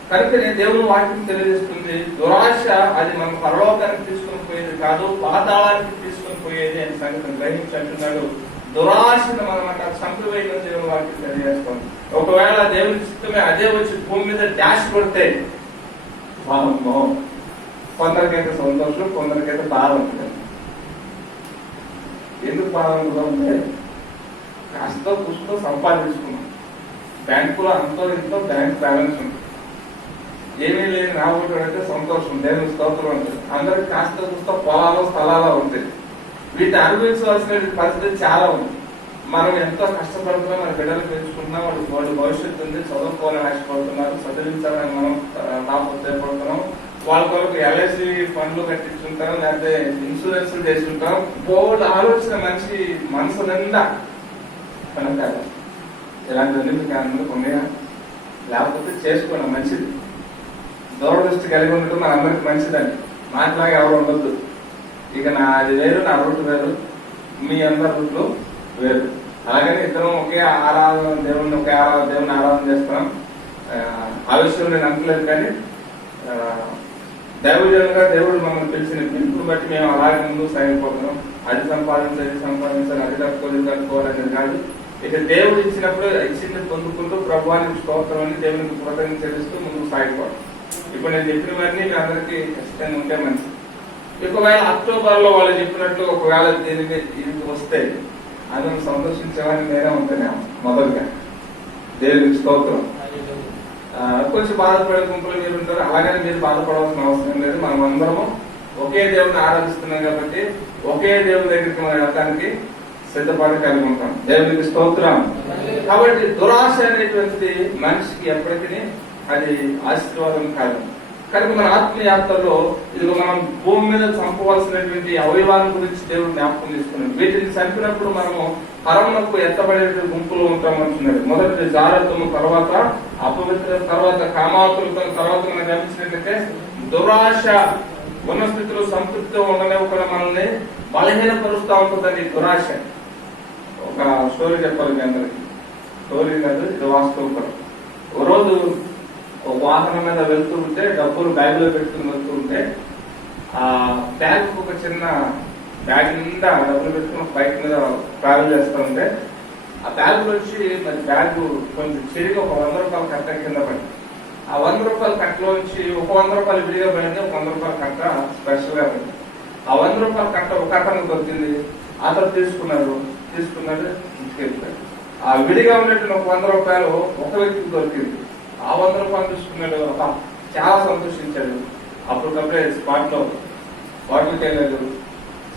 కనుకనే దేవుని వాక్యం తెలియజేస్తుంది, దురాశ అది మనం పరలోకానికి తీసుకొని పోయేది కాదు, పాతాళానికి తీసుకొని పోయేది అని సంగతిని గ్రహించి అంటున్నాడు. దురాశను మనం చంపివేయడం దేవుని వాక్యం తెలియజేస్తాం. ఒకవేళ దేవుని చిత్తమే అదే వచ్చి భూమి మీద డాష్ కొడితే బాధమో, కొందరికైతే సంతోషం, కొందరికైతే బాధ ఉంటుంది. ఎందుకు బాధ ఉంటుందంటే, కాస్త పుస్తకం సంపాదించుకున్నాం, బ్యాంకులో అంతో ఇంతో బ్యాంక్ బ్యాలెన్స్ ఉంటుంది, ఏమీ లేని రాబోతుంటే సంతోషం, దేవుని స్తోత్రం ఉంటుంది. అందరికి కాస్త పుస్తకం పొలాలు స్థలాలు ఉంటాయి. వీటిని అనుభవించవలసిన పరిస్థితి చాలా ఉంది. మనం ఎంతో కష్టపడుతున్నాం, మన బిడ్డలు పెంచుకుంటున్నాం, వాళ్ళు భవిష్యత్తు ఉంది, చదువుకోవాలని ఆశపడుతున్నారు, చదివించాలని మనం తాపత్రయపడుతున్నాం. వాళ్ళ కొరకు ఎల్ఐసి ఫండ్లు కట్టించుంటాం, లేకపోతే ఇన్సూరెన్స్ చేసుకుంటాం. బోర్డు ఆలోచన మంచి మనసు నిండా కనుక ఇలాంటివన్నీ మీకు అందరికి ఉన్నాయా? లేకపోతే చేసుకోవడం మంచిది. దూరదృష్టి కలిగి ఉండటం మన అందరికి మంచిదండి. మాట్లాగా ఎవరు ఉండొద్దు. ఇక నాది వేరు, నా రూట్ వేరు, మీ అందరి రూట్లు వేరు. అలాగని ఇద్దరం ఒకే ఆరాధన దేవుని ఆరాధన చేస్తున్నాం. ఆ విషయం నేను అనుకోలేదు. కానీ దైవజనులుగా దేవుడు మమ్మల్ని పిలిచిన పిలుపుని బట్టి మేము అలాగే ముందుకు సాగిపోతున్నాం. అది సంపాదించాలి, అది కట్టుకోవాలనేది కాదు. ఇక దేవుడు ఇచ్చినప్పుడు ఇచ్చింది పొందుకుంటూ ప్రభువానికి స్తోత్రం అని దేవునికి కృతజ్ఞత చెల్లిస్తూ ముందుకు సాగిపోవడం. ఇప్పుడు నేను చెప్పినవన్నీ మీ అందరికీ ఖచ్చితంగా ఉంటే మంచిది. ఒకవేళ అక్టోబర్ లో వాళ్ళు చెప్పినట్లు ఒకవేళ దీనికి వస్తే అది సంతోషించేవాడిని నేనే ఉంటానేమో. మొదలుగా దేవునికి స్తోత్రం. కొంచెం బాధపడే గుంపులు మీరు ఉంటారు, అలాగని మీరు బాధపడవలసిన అవసరం లేదు. మనం అందరము ఒకే దేవుని ఆరాధిస్తున్నాం కాబట్టి ఒకే దేవుని దగ్గరికి మనం వెళ్ళడానికి సిద్ధపాటు కలిగి ఉంటాం. దేవునికి స్తోత్రం. కాబట్టి దురాశ అనేటువంటిది మనిషికి ఎప్పటికీ అది ఆశీర్వాదం కాదు. కనుక మన ఆత్మయాత్రలో ఇది మనం భూమి మీద చంపవలసినటువంటి అవయవాల గురించి దేవుడు జ్ఞాపకం తీసుకున్నాడు. వీటిని చంపినప్పుడు మనము హరణకు ఎత్తబడే గుంపులో ఉంటామంటున్నాడు. మొదటి జాగ్రత్తము, తర్వాత అపవిత్ర, తర్వాత కామాతులతో, తర్వాత మనం గమనించినట్లయితే దురాశ ఉన్న స్థితిలో సంతృప్తితో ఉండలేకుండా మనల్ని బలహీనపరుస్తూ ఉంటుందండి దురాశ. ఒక స్టోరీ చెప్పాలి మీ అందరికి. స్టోరీ కాదు, ఇది వాస్తవం. ఓ రోజు ఒక వాహనం మీద వెళ్తూ ఉంటే, డబ్బులు బ్యాగ్ లో పెట్టుకుని వెళ్తూ ఉంటే, ఆ బ్యాగ్ ఒక చిన్న బ్యాగ్ నిండా డబ్బులు పెట్టుకుని బైక్ మీద ట్రావెల్ చేస్తూ ఉంటే, ఆ బ్యాగ్ వచ్చి మరి బ్యాగ్ కొంచెం చిరిగి ఒక 100 రూపాయల కట్ట కింద పడింది. ఆ 100 రూపాయల కట్టలోంచి ఒక 100 రూపాయలు విడిగా పడింది, ఒక 100 రూపాయల కట్ట స్పెషల్ గా పడింది. ఆ 100 రూపాయల కట్ట ఒక అతను దొరికింది. అతను తీసుకున్నాడు, ఇంటికి వెళ్ళిపోయాడు. ఆ విడిగా ఉన్నట్టు ఒక 100 రూపాయలు ఒక వ్యక్తికి దొరికింది. ఆ 100 రూపాయలు తీసుకున్నాడు, చాలా సంతోషించాడు. అప్పటికప్పుడే స్పాట్ లో హోటల్కి వెళ్ళలేదు.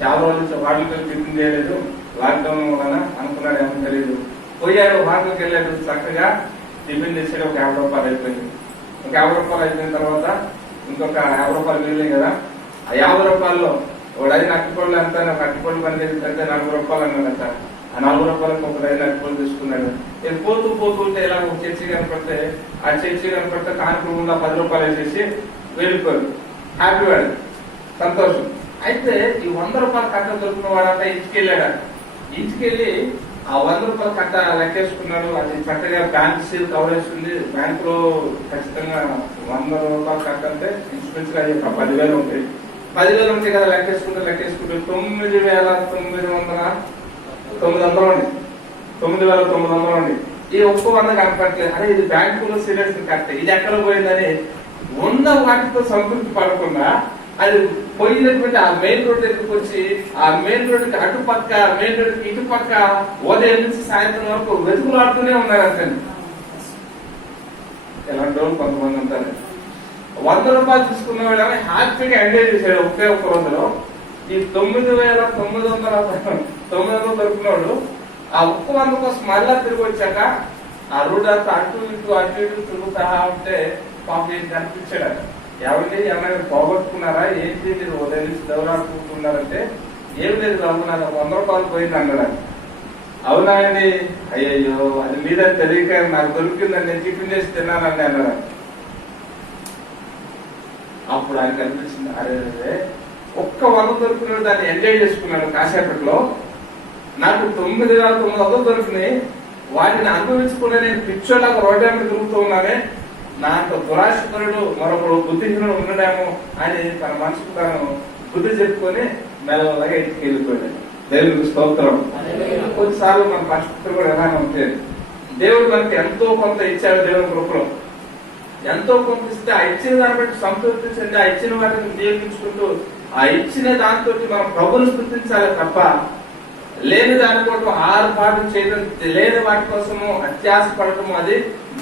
చాలా రోజుల నుంచి హోటల్కి టిఫిన్ చేయలేదు, లాక్డౌన్ వలన అనుకున్నాడు, ఏమో తెలియదు. పోయాడు, హోటల్కి వెళ్ళాడు, చక్కగా టిఫిన్ చేసాడు. ఒక 50 రూపాయలు అయిపోయింది. ఒక 50 రూపాయలు అయిపోయిన తర్వాత ఇంకొక 50 రూపాయలు మిగిలినాయి కదా. ఆ 50 రూపాయల్లో ఒక 5 అట్టిపళ్ళు అంతా, ఒక అట్టిపళ్ళు పని చేసి 40 రూపాయలు అన్నాడంట. ఆ 40 రూపాయలకు ఒక 5 అట్టిపళ్ళు తీసుకున్నాడు. నేను పోతూ ఉంటే ఇలా ఒక చర్చి కనపడితే, ఆ చర్చి కనపడితే కానుకలు ఉన్న 10 రూపాయలు వేసేసి వెళ్ళిపోయాడు. హ్యాపీ వాడు, సంతోషం. అయితే ఈ 100 రూపాయల కట్ట దొరికిన వాడంతా ఇంటికెళ్ళాడు. ఇంటికెళ్ళి ఆ 100 రూపాయల కట్ట లెక్కేసుకున్నాడు. అది చక్కగా బ్యాంక్ సీల్ కవరేజ్ ఉంది. బ్యాంక్ లో ఖచ్చితంగా 100 రూపాయల కట్ట అంటే ఇన్సూరెన్స్ గా 10,000 ఉంటాయి. 10,000 ఉంటాయి కదా. లెక్కేసుకుంటే 9,999 900 9,900 ఈ ఒక్క 100 కనపడట్లేదు. అరే ఇది బ్యాంకులో సీరియస్ కరెక్ట్, ఇది ఎక్కడ పోయిందని ఉన్న వాటితో సంతృప్తి పడకుండా అది పోయినటువంటి ఆ మెయిన్ రోడ్ దగ్గరికి వచ్చి ఆ మెయిన్ రోడ్డుకి అటుపక్క మెయిన్ రోడ్డుకి ఇటుపక్క ఉదయం నుంచి సాయంత్రం వరకు వెతుకులాడుతూనే ఉన్నారంటే ఎలాంటి రోజులు కొంతమంది ఉంటారు. 100 రూపాయలు తీసుకున్న వాళ్ళని హ్యాపీగా ఎంజాయ్ చేశాడు ఒకే ఒక్క రోజులో. ఈ 9,900 దొరికినోడు ఆ ఒక్క 100 కోసం మళ్ళా తిరిగి వచ్చాక ఆ రోడ్ అంతా అటు ఇటు తిరుగుతా ఉంటే పాపం ఏం కనిపించాడు. ఎవరిని ఏమైనా పోగొట్టుకున్నారా ఏంటి మీరు ఉదయం నుంచి దౌరాడుకుంటున్నారంటే ఏం లేదు బాబు నాకు 100 రూపాయలు పోయింది అన్నాడు. అవునా అండి, అయ్యయ్యో అది మీదని తెలియక నాకు దొరికిందని నేను టిఫిన్ చేసి తిన్నానండి అన్నాడు. అప్పుడు ఆయన కనిపించింది, అరే ఒక్క 100 దొరికినాడు దాన్ని ఎంజాయ్ చేసుకున్నాడు కాసేపట్లో. నాకు 9,900 దొరికినాయి, వాటిని అనుభవించుకునే నేను పిచ్చోళ్ళగా రోడ్డు మీద తిరుగుతూ ఉన్నానే, నాకు దురాశపరుడు మరొకడు బుద్ధిహీనుడు ఉండడేమో అని తన మనసుకు తాను బుద్ధి చెప్పుకొని మెల్లగా ఇంటికి వెళ్ళిపోయాడు. దేవుడికి స్తోత్రం. కొన్నిసార్లు మన పరిస్థితులు కూడా ఎలానే ఉంటాయి. దేవుడు మనకి ఎంతో కొంత ఇచ్చాడు, దేవుని కృపలో ఎంతో కొంత ఇస్తే ఆ ఇచ్చిన దాన్ని బట్టి సంతృప్తి చెంది ఆ ఇచ్చిన వాటిని నియోగించుకుంటూ ఆ ఇచ్చిన దాంతో మనం ప్రభుని స్థుతించాలి తప్ప లేని దాని కోసం ఆర్పాటు చేయడం, లేని వాటి కోసము అత్యాశ పడటము అది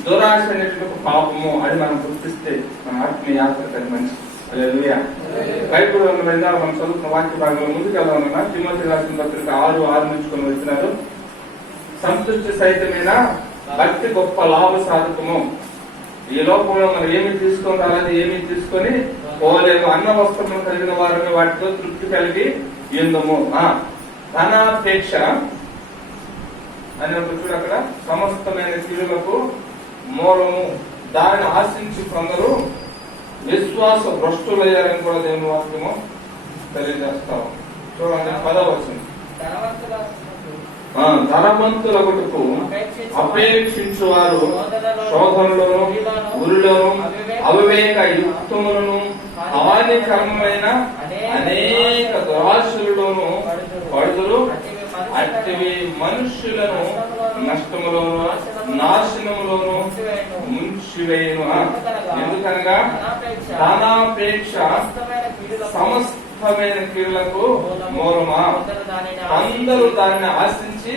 దురాశ అనేటువంటి పాపము. అది మనం గుర్తిస్తే మన ఆత్మీయ యాత్ర మంచి. హల్లెలూయా. బైబిల్ మనం చదువుతున్న వాక్య భాగంలో ముందుకు వెళ్దామన్నా తిమోతి రాసిన పత్రిక 6:6 నుంచి వచ్చినారు. సంతృప్తి సహితమైన భక్తి గొప్ప లాభ సాధకము. ఈ లోకంలో మనం ఏమి తీసుకొని రాలేదు, ఏమి తీసుకొని పోలేము. అన్న వస్త్రము కలిగిన వారిని వాటితో తృప్తి కలిగి ఎందుము. ధనాపేక్ష అని చూడు అక్కడ సమస్తమైన కీడులకు మూలము. దానిని ఆశించి కొందరు విశ్వాస భ్రష్టులయ్యారని కూడా దేవుని వాక్యము తెలియజేస్తాము. చూడండి 10వ వచనం. ధనవంతుల కొట్టుకు అపేక్షించు వారు శోధనలోను ఉరిలోను అవివేక యుక్తములను హానికరమైన అనేక దురాశలలోను పడుదురు. అట్టివి మనుష్యులను నష్టములోను నాశనములోను ముంచివేయును. ఎందుకనగా ధనాపేక్ష సమస్తమైన కీడులకు మూలమా. అందరూ దానిని ఆశించి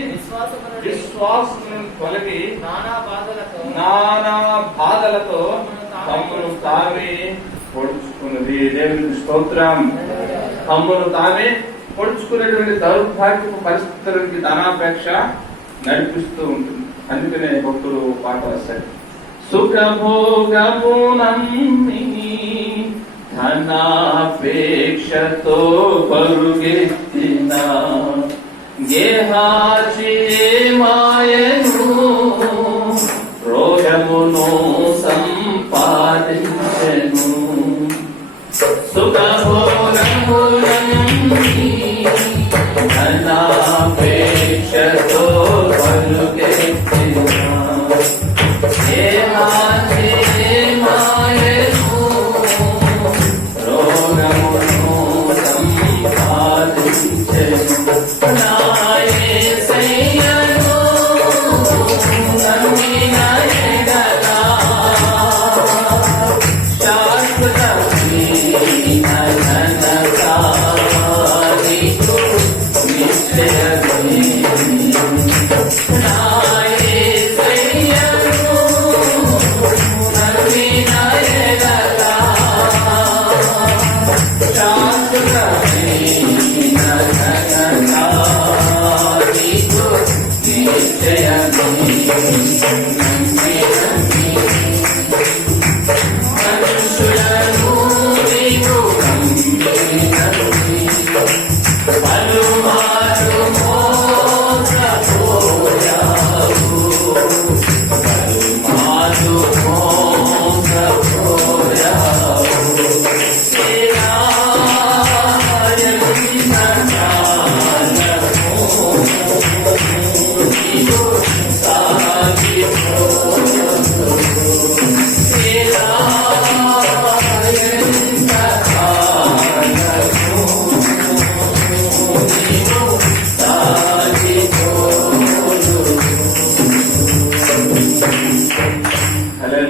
విశ్వాసమును తొలగి నానా బాధలతో తమ్మును తామే పొడుచుకున్నది. దేవుని స్తోత్రం. తమ్మును తామే పొడుచుకునేటువంటి దౌర్భాగ్యపు పరిస్థితులకి ధనాపేక్ష నడిపిస్తూ ఉంటుంది. అందుకనే భక్తులు పాట రాశారు. సుఖభోగము నమ్మి ధనాపేక్షతో పరుగెత్తిన గేహాచిమాయను రోగమును సంపాదించెను. సుఖభోగము నమ్మి ధనాపేక్షతో పరుగెత్తిన గేహాచిమాయను రోగమును సంపాదించెను.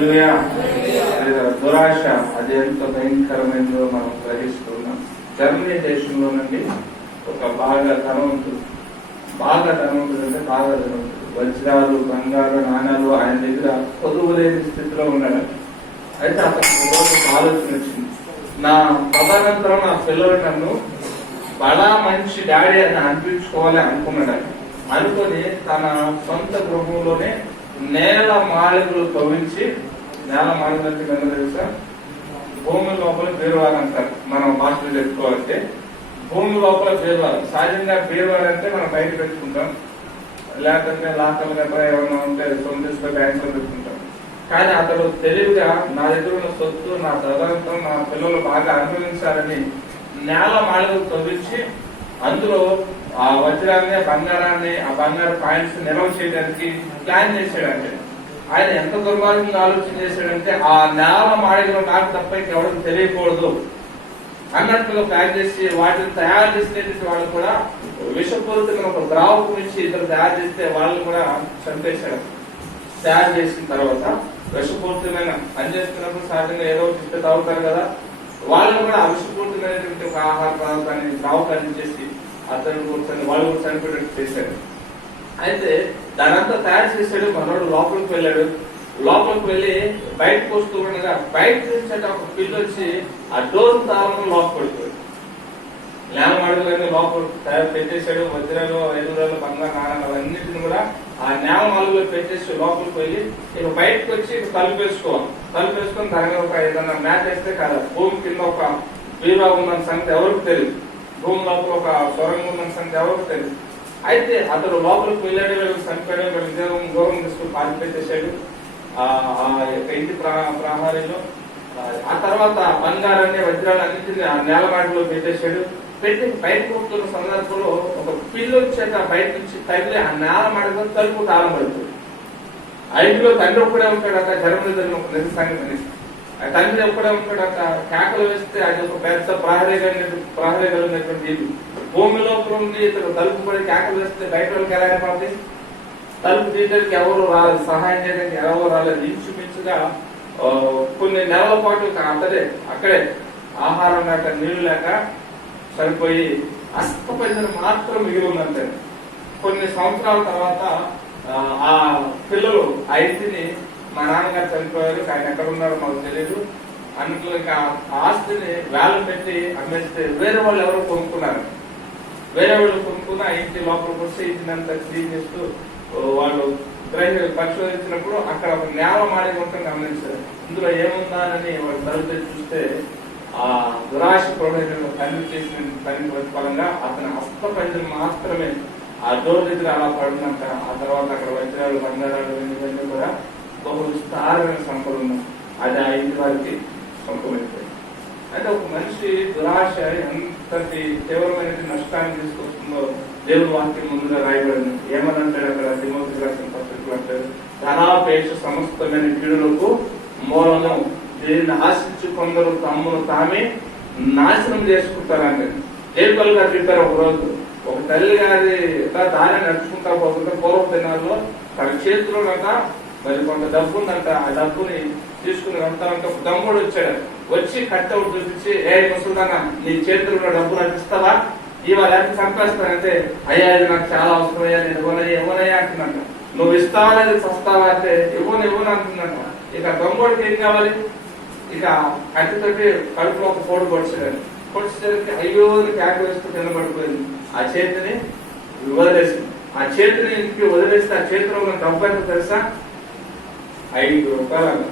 హల్లెలూయా. దురాశ అది ఎంత భయంకరమైనదో మనం గ్రహిస్తున్నాం. జర్మనీ దేశంలో నుండి ఒక బాగా ధనవంతుడు అంటే బాగా ధనవంతుడు, వజ్రాలు బంగారు నాణాలు ఆయన దగ్గర పొదువు లేని స్థితిలో ఉన్నాడు. అయితే అతనికి రోజు ఆలోచన వచ్చింది, నా తదనంతరం నా పిల్లలు నన్ను బడా మంచి డాడీ అని అనిపించుకోవాలి అనుకున్నాడు. అనుకొని తన సొంత గృహంలోనే నేల మాళికలు తవ్వించి, నేల మాళికలకి కనుక తెలుసా, భూమి లోపల బీరువాలు అంటారు. మనం భాషలో చెప్పుకోవాలంటే భూమి లోపల బీరువాలు. సహజంగా బీరువాలు అంటే మనం బయట పెట్టుకుంటాం, లేకపోతే లాకర్లు గట్రా ఏమన్నా ఉంటే సొంత బ్యాంక్ లో పెట్టుకుంటాం. కానీ అతడు తెలివిగా నా దగ్గర ఉన్న సొత్తు, నా తదనంతరం నా పిల్లలు బాగా అనుభవించాలని నేల మాళికలు తవ్వించి అందులో ఆ వజ్రాన్ని, బంగారాన్ని, ఆ బంగారు కాయిన్స్ నిల్వ చేయడానికి ప్లాన్ చేశాడంటే, ఆయన ఎంత దుర్మార్గంగా ఆలోచన చేశాడంటే ఆ నేల మాళికలు నాకు తప్ప ఎవరికి తెలియకూడదు అన్నట్టుగా ప్లాన్ చేసి వాటిని తయారు చేసినటువంటి వాళ్ళు కూడా విషపూరితమైన ఒక ద్రావకం నుంచి ఇద్దరు తయారు చేస్తే వాళ్ళు కూడా చంపేశాడు. తయారు చేసిన తర్వాత విషపూరితమైన పనిచేస్తున్నప్పుడు సహజంగా ఏదో ఇస్తే తాగుతారు కదా, వాళ్ళని కూడా విషపూరితమైనటువంటి ఒక ఆహార పదార్థాన్ని ద్రావకాన్ని చేసి అతను వాళ్ళు కూడా చనిపోయేటట్టు చేశాడు. అయితే దానంతా తయారు చేశాడు. మనోడు లోపలికి వెళ్ళాడు. లోపలికి వెళ్ళి బయటకు వస్తూ ఉండగా బయట నుంచి ఒక పిల్లి వచ్చి ఆ డోర్ తాళం లోపల పడిపోయాడు. నేల మాడుగులన్నీ లోపల తయారు పెట్టేశాడు. వజ్రాలు, ఐదురాలు, బంగారు నాణాలు అవన్నిటిని కూడా ఆ నేల మాలుగులో పెట్టేసి లోపలికి వెళ్ళి ఇక బయటకు వచ్చి తలుపేసుకోవాలి. తలుపేసుకొని దాని మీద ఒక ఏదన్నా మ్యాచ్ వేస్తే కదా, భూమి కింద ఒక బీరువా ఉన్న సంగతి ఎవరికి తెలియదు, భూమి లోపల ఒక సొరంగం ఉన్న సంగతి ఎవరికి తెలియదు. అయితే అతడు లోపలికి వెళ్ళాడు, చనిపోయాడు, గౌరవం తీసుకుని పారిపెట్టేశాడు ఆ ఇంటి ప్రహారీలో. ఆ తర్వాత బంగారాన్ని, వజ్రాలు అన్నింటినీ ఆ నేల మాటలో పెట్టేశాడు. పెట్టి బయటకు వస్తున్న సందర్భంలో ఒక పిల్లి వచ్చాక బయట నుంచి తగిలి ఆ నేల మాటలో తలుపు తాళం పడుతుంది. ఆ ఇంటిలో తండ్రి ఒక్కడే ఉంటాడట. జర్మనీ జరిగిన ఒక నిజ సంగతి. ఆ తండ్రి ఒక్కడే ఉంటాడట. కేకలు వేస్తే అది ఒక పెద్ద ప్రహరీ కలిగినటువంటి ఇల్లు. భూమి లోపల ఉండి ఇతను తలుపు పడి కేకలు వేస్తే బయట వాళ్ళకి ఎలా అయిపోతుంది? తలుపు తీయడానికి ఎవరు రాలేదు, సహాయం చేయడానికి ఎవరు రాలేదు. ఇంచుమించుగా కొన్ని నెలల పాటు అక్కడే ఆహారం లేక నీళ్లు లేక సరిపోయి అస్తపరిచయం మాత్రం మిగిలి ఉందంటే. కొన్ని సంవత్సరాల తర్వాత ఆ పిల్లలు ఆ ఇంటిని, మా నాన్నగారు చనిపోయారు, ఆయన ఎక్కడ ఉన్నారో మాకు తెలియదు, అన్నింటికి ఆస్తిని వేలం పెట్టి అమ్మేస్తే వేరే వాళ్ళు ఎవరో కొనుక్కున్నారు. వేరే వాళ్ళు కొనుక్కుని ఆ ఇంటి లోపలికి వస్తే ఇంటిని అంతా క్లీన్ చేస్తూ వాళ్ళు పరిశోధించినప్పుడు అక్కడ ఒక నేల మాడి ఉంటుంది గమనించారు. ఇందులో ఏముందా అని వాళ్ళు తలుపు చూస్తే ఆ దురాశ ప్రొడక్ట్ తండ్రి చేసిన పని ప్రతిఫలంగా అతని హస్తపంజం మాత్రమే ఆ డోర్ దగ్గర అలా పడినంత. ఆ తర్వాత అక్కడ వజ్రాలు, బంగారాలు ఇవన్నీ కూడా బహు విస్తారమైన సంపద ఉన్నాయి. అది ఆ ఇంటి వారికి సొంతమైపోయింది. అంటే ఒక మనిషి దురాశ ఎంతటి తీవ్రమైన నష్టాన్ని తీసుకొస్తుందో దేవుని వాక్యం ముందుగా రాయబడింది. ఏమనంటాడు అక్కడ తిమోతి రాసిన పత్రికలు అంటారు, ధనాపేక్ష సమస్తమైన కీడులకు మూలము, దీన్ని ఆశించి కొందరు తమ్మును తామే నాశనం చేసుకుంటారంటే. జైపల్ గారు చెప్పారు ఒక రోజు, ఒక తల్లి గారి దారి నడుచుకుంటా పోతుంటే పూర్వ దినాల్లో తన చేతిలో మరి కొంత డబ్బు ఉందంట. ఆ డబ్బుని తీసుకుని వెళ్తా ఉంటే ఒక తమ్ముడు వచ్చాడు. వచ్చి కట్టవుడు చూపించి, ఏ ముసల్దానా నీ చేతుల్లో డబ్బు నాకు ఇస్తావా, ఇవాళ ఎంత చంపేస్తానంటే, అయ్యా ఇది నాకు చాలా అవసరమయ్యా, నేను ఇవ్వనయ్యా అంటున్నాను. నువ్వు ఇస్తావా లేదా చస్తావా అంటే ఇవ్వను అంటున్నాను. ఇక తమ్ముడికి ఏం కావాలి? ఇక కత్తితోటి కడుపులో ఒక పోడు పొడిచాడు. పొడిచేసరికి అయ్యో క్యాక్ వేస్తూ కింద పడిపోయింది. ఆ చేతిని వదిలేసింది. ఆ చేతిని ఇంటికి వదిలేస్తే ఆ చేతిలో ఉన్న డబ్బు ఎంత తెలుసా? 5 రూపాయలు.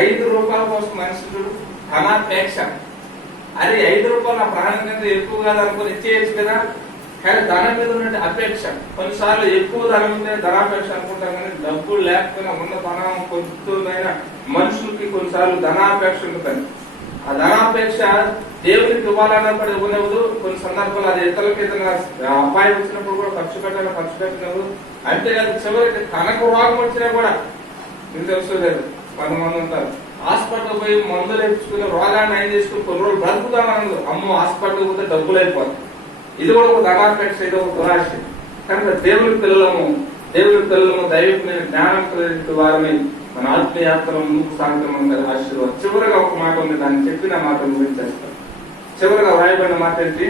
5 రూపాయల కోసం మనుషులు ధనాపేక్ష. అది 5 రూపాయలు నా ప్రాణం కంటే ఎక్కువ కాదు అనుకుని ఇచ్చేయచ్చు కదా. కానీ ధనం మీద ఉన్నట్టు అపేక్ష. కొన్నిసార్లు ఎక్కువ ధనం ఉంటే ధనాపేక్ష అనుకుంటాం, కానీ డబ్బులు లేకపోయినా ఉన్న ధనం కొంచెమైనా మనుషులకి కొన్నిసార్లు ధనాపేక్ష ఉంటుంది. ఆ ధనాపేక్ష దేవునికి ఇవ్వాలన్నప్పుడు ఇవ్వనివ్వదు. కొన్ని సందర్భాలు అది ఇతరులకి ఏదైనా అపాయం వచ్చినప్పుడు కూడా ఖర్చు పెట్టినప్పుడు. అంతేకాదు చివరికి తనకు రోగం వచ్చినా కూడా మీకు తెలుసు లేదు, కొంతమంది ఉంటారు హాస్పిటల్ పోయి మందులు తెచ్చుకుని రోగాన్ని నయం చేసుకుని కొన్ని రోజులు బ్రతుకుతామన్నది. అమ్మో హాస్పిటల్ పోతే డబ్బులు అయిపోతుంది. ఇది కూడా ఒక ధనాపేక్ష, ఇది ఒక దురాశ. కనుక దేవుని పిల్లలము దేవుడి పిల్లలను దైవికమైన జ్ఞానం కలిగిన వారిని మన ఆత్మీయాత్రను ముందుకు సాగుతామని ఆశీర్వాదం. చివరిగా ఒక మాట ఉంది, దాన్ని చెప్పిన మాట ముగించేస్తాం. చివరిగా వ్రాయబడిన మాట ఏంటి?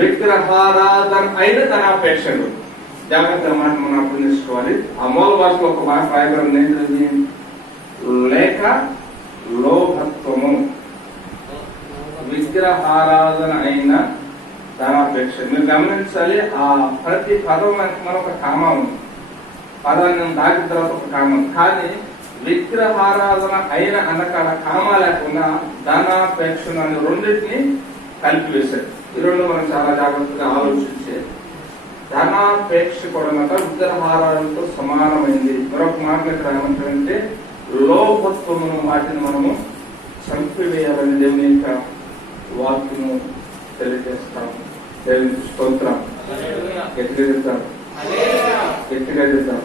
విగ్రహారాధన అయిన ధనాపేక్షలు. జాగ్రత్తగా మాట మనం అర్థం చేసుకోవాలి. ఆ మూల భాషలో ఒక మాట రాయబడింది ఏంటంటే లేక లోభత్వము. విగ్రహారాధన అయిన ధనాపేక్ష. మీరు గమనించాలి, ఆ ప్రతి పదం మరొక కామా ఉంది. పదాన్ని దాటిన తర్వాత ఒక కామం. కానీ విగ్రహారాధన అయిన అన్నకాడ కామా లేకుండా ధనాపేక్షను అనే రెండింటిని కలిపి వేశారు. ఈ రెండు మనం చాలా జాగ్రత్తగా ఆలోచించే. ధనాపేక్ష కూడా విగ్రహారాధనతో సమానమైంది. మరొక మాట ఇక్కడ ఏమంటారంటే లోభత్వమును, వాటిని మనము చంపివేయాలని దేవుని యొక్క వాక్యము తెలియజేస్తాం. దేవుని స్తోత్రం. గట్టిగా చెప్తాం, గట్టిగా చెప్తాం.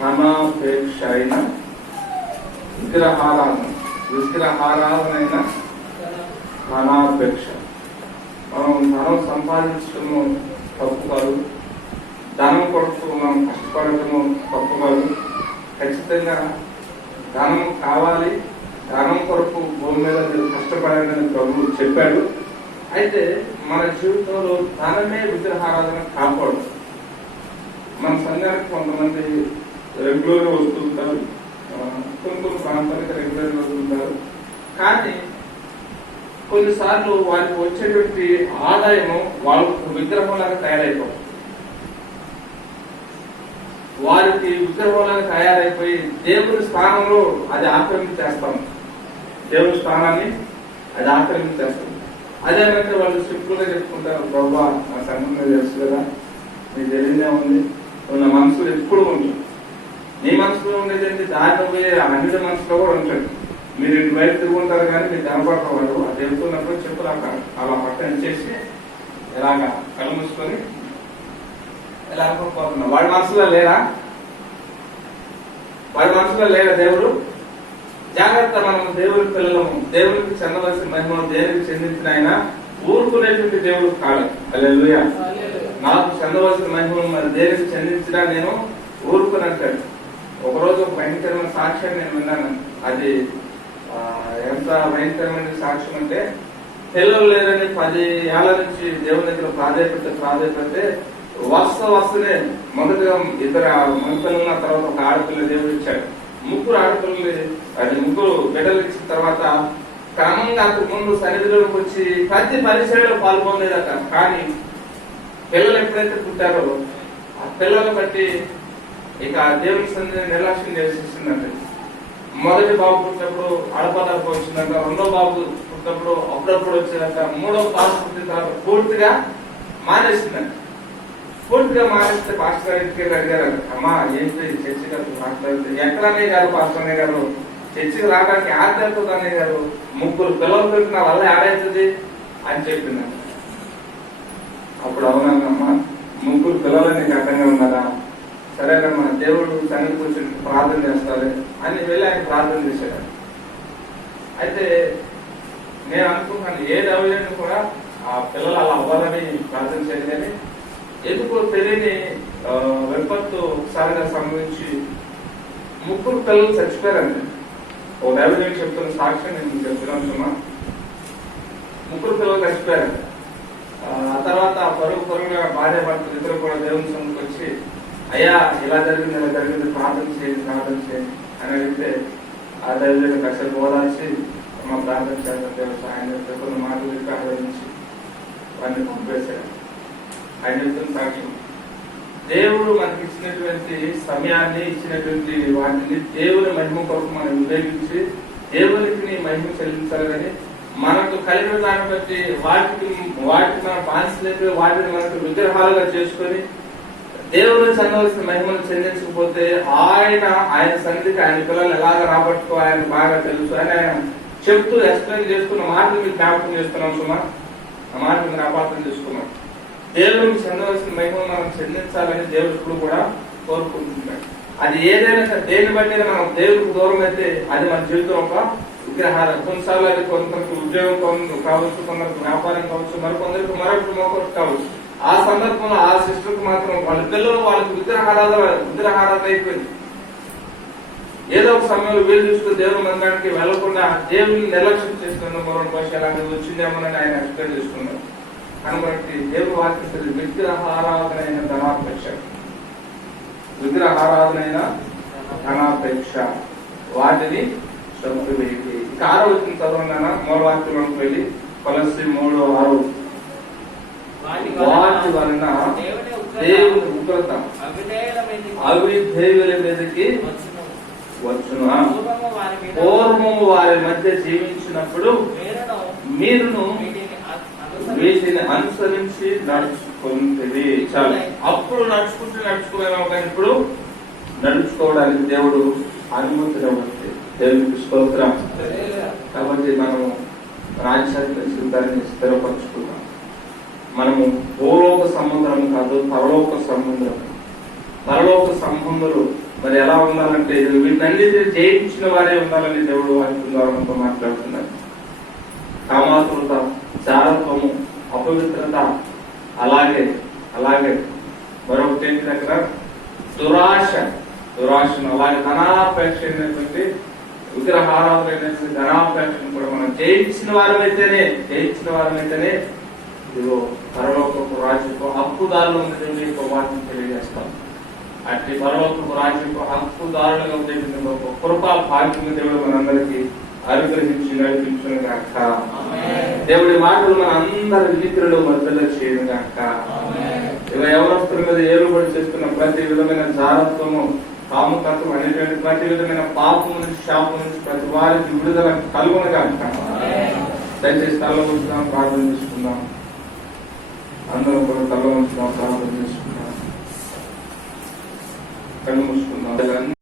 ధనాపేక్ష అయిన విగ్రహారాధన, విగ్రహారాధన అయిన ధనాపేక్ష. మనం ధనం సంపాదించడము తప్పు కాదు, ధనం కొరకు మనం కష్టపడటము తప్పు కాదు. ఖచ్చితంగా ధనం కావాలి, ధనం కొరకు భూమి మీద కష్టపడాలని ప్రభువు చెప్పాడు. అయితే మన జీవితంలో ధనమే విగ్రహారాధన కాపాడు. మన సంఘానికి కొంతమంది రెగ్యులర్గా వస్తుంటారు, కొన్ని ప్రాంతానికి రెగ్యులర్గా వస్తుంటారు. కానీ కొన్నిసార్లు వారికి వచ్చేటువంటి ఆదాయము వాళ్ళకు విగ్రహంలాగా తయారైపోతుంది. వారికి విగ్రహంలాగా తయారైపోయి దేవుని స్థానంలో అది ఆక్రమించేస్తాం. దేవుని స్థానాన్ని అది ఆక్రమించేస్తాం. అదేమంటే వాళ్ళు సింపుల్ గా చెప్పుకుంటారు, బాబా నా సంఘం మీద తెలుసు కదా, మీకు తెలియదే ఉంది, నా మనసులో ఎప్పుడు ఉంటుంది. నీ మనసులో ఉండేది దాంట్లో పోయే అన్నిటి మనసులో కూడా ఉంటుంది. మీరు ఇంటి బయట తిరుగుంటారు కానీ మీరు కనపడతారు. అది వెళ్తున్నప్పుడు చెప్పులు అలా పక్కన చేసి ఎలాగా కళ్ళు మూసుకొని ఎలా అనుకోపోతున్నా. వాడి మనసులో లేరా? వాడి మనసులో లేరా దేవుడు? జాగ్రత్త. మనం దేవుని పిల్లలము, దేవునికి చెందవలసిన మహిమను దేవునికి చెందించిన ఆయన ఊరుకునేటువంటి దేవుడు కాదు. హల్లెలూయా. నాకు చెందవలసిన మహిమను మరి దేవునికి చెందించినా నేను ఊరుకునంటాడు. ఒకరోజు ఒక భయంకరమైన సాక్ష్యాన్ని నేను విన్నాను. అది ఎంత భయంకరమైన సాక్ష్యం అంటే, పిల్లలు లేరని 10 ఏళ్ల నుంచి దేవుని దగ్గర ప్రాధాన్యపడితే వరుసనే మొదటిగా 2 మగపిల్లల తర్వాత ఒక ఆడపిల్ల దేవుడు ఇచ్చాడు. 3 ఆడపిల్లలు, అది 3 బిడ్డలు ఇచ్చిన తర్వాత క్రమంగా అంతకు ముందు సన్నిధిలోకి వచ్చి ప్రతి పరిచయలో పాల్గొనేదట. కానీ పిల్లలు ఎప్పుడైతే పుట్టారో ఆ పిల్లలు బట్టి ఇక దేవుని సన్నిధిని నిర్లక్ష్యం చేసేసిందంటే, మొదటి బాబు పుట్టినప్పుడు అడపదడప వచ్చిందంట, 2వ బాబు పుట్టినప్పుడు అప్పుడప్పుడు వచ్చేదంట, 3వ బాబు పుట్టిన తర్వాత పూర్తిగా మానేసిందంట. పూర్తిగా మానేస్తే పాస్టర్ గారు ఇంటికి అడిగారు, అమ్మా ఏంటి చర్చికి మాట్లాడితే, ఎక్కడనే గారు పాస్టర్ అనే గారు చర్చికి రావడానికి ఆధ్యాత్మిక అనే గారు 3 పిల్లలు పెట్టిన వల్ల ఆడవుతుంది అని చెప్పిందంట. అప్పుడు అవునమ్మా, 3 పిల్లలు నీకు అడ్డంగా ఉన్నారా? సరేనమ్మా, దేవుడు సన్నిధికి వచ్చి ప్రార్థన చేస్తారు అని వెళ్ళి ఆయన ప్రార్థన చేశాడు. అయితే నేను అనుకుంటున్నాను, ఏది అవ్వలేని కూడా ఆ పిల్లలు అలా అవ్వాలని ప్రార్థన చేయలేదు. ఎందుకో తెలియని విపత్తు ఒకసారిగా సంభవించి 3 పిల్లలు చచ్చిపోయారండి. ఓ దైవజనుడు చెప్తున్న సాక్ష్యం నేను చెప్తున్నాను. 3 పిల్లలు చచ్చిపోయారు. ఆ తర్వాత పరుగుగా భార్య భర్తలు ఇద్దరు కూడా దేవుని సన్నిధికి వచ్చి, అయ్యా ఇలా జరిగింది, ప్రార్థన చేయండి అని అడిగితే ఆ దైవజనుడు కాసేపు ఓదార్చి మా ప్రార్థన చేయాలి, దేవుడు సాయం చెప్పిన మాటలు ఆదరించి వారిని పంపేశాడు. ఆయన చెప్తున్న సాక్ష్యం, దేవుడు మనకి ఇచ్చినటువంటి సమయాన్ని, ఇచ్చినటువంటి వాటిని దేవుని మహిమ కొరకు మనం వివేకించి దేవునికి మహిమ చెల్లించాలి. కానీ మనకు కలిగిన దాన్ని బట్టి వాటికి మనం బానిసలైపోయి వాటిని మనకు విగ్రహాలుగా చేసుకొని దేవుని చెందవలసిన మహిమను చెందించకపోతే ఆయన సన్నిధికి ఆయన పిల్లలు ఎలాగ రాబట్టుకో ఆయన బాగా తెలుసు అని ఆయన చెప్తూ ఎక్స్ప్లెయిన్ చేసుకున్న మాటలు మీకు జ్ఞాపకం చేస్తున్నాం. సుమా ఆ మాట మీరు అపార్థం చేసుకున్నాం. దేవునికి చెందవలసిన మహిమను మనం చెందించాలని దేవుడు కూడా కోరుకుంటున్నాడు. అది ఏదైనా సరే, దేని బట్టి మనం దేవుడికి దూరం అయితే అది మన జీవితం ఒక విగ్రహాలు. కొన్నిసార్లు అది కొందరికి ఉద్యోగం కావచ్చు, కొందరికి వ్యాపారం కావచ్చు, మరికొందరికి మరొకటి కావచ్చు. ఆ సందర్భంలో ఆ సిస్టర్కి మాత్రం వాళ్ళ పిల్లలు వాళ్ళకి విగ్రహారాధన అయిపోయింది. ఏదో ఒక సమయంలో వీలు చూసుకుని దేవుని మందిరానికి వెళ్లకుండా దేవుని నిర్లక్ష్యం చేస్తున్న మరొక భాష అలాంటివి వచ్చిందేమోనని ఆయన ఎక్స్ప్లెయిన్ చేసుకున్నారు. కాబట్టి దేవుని వాక్యం విగ్రహారాధన అయిన ధనాపేక్ష, విగ్రహారాధన అయిన ధనాపేక్ష వాటిని చంపివేయండి. ఇక 6వ వచ్చిన చదవనా మూలవాక్యంలోకి వెళ్ళి కొలస్సీ 3:6 వాటి వలన దేవుని ఉగ్రత అవిధేయుల మీదకి వచ్చును. పూర్వము వారి మధ్య జీవించినప్పుడు మీరును వీటిని అనుసరించి నడుచుకుంటుంది. చాలు. అప్పుడు నడుచుకునేమో కానీ ఇప్పుడు నడుచుకోవడానికి దేవుడు అనుమతినివ్వండి. దేవునికి స్తోత్రం. కాబట్టి మనము రాజ్యాన్ని సిద్ధాన్ని స్థిరపరచుకున్నాం. మనము భూలోక సంబంధం కాదు, పరలోక సంబంధం. పరలోక సంబంధులు మరి ఎలా ఉండాలంటే వీటన్నిటిని జయించిన వారే ఉండాలని దేవుడు వాక్యం ద్వారా మనతో మాట్లాడుతున్నారు. కామాతురత, జారత్వము, అపవిత్రత, అలాగే మరొకటి ఏంటి దగ్గర దురాశను, అలాగే ధనాపేక్ష అయినటువంటి విగ్రహారాధన అయినటువంటి ధనాపేక్షను కూడా మనం జయించిన వారమైతేనే ఇదిగో పరలోకపు రాజ్యపు హక్కుదారులు దేవుని యొక్క వాక్యం తెలియజేస్తాం. అట్టి పరలోకపు రాజ్యపు హక్కుదారులుగా ఉద్దేశించిన కృపా భాగ్యం దేవుడు మనందరికీ అనుగ్రహించి నడిపించును గాక. దేవుడి మాటలు మన అందరి మిత్రులు మధ్యలో చేయను గాక. ఇక యవనస్తుల మీద ఏలుబడి చేస్తున్న ప్రతి విధమైన జారత్వము, కాముకత్వం అనేటువంటి ప్రతి విధమైన పాపం నుంచి, శాపం నుంచి ప్రతి వారికి విడుదల కలుగును గాక. దయచేసి తల ఉంచుదాం, ప్రార్థన చేసుకుందాం. అందరం కూడా తల ఉంచుదాం, ప్రార్థన చేసుకుందాం, కళ్ళు మూసుకుందాం.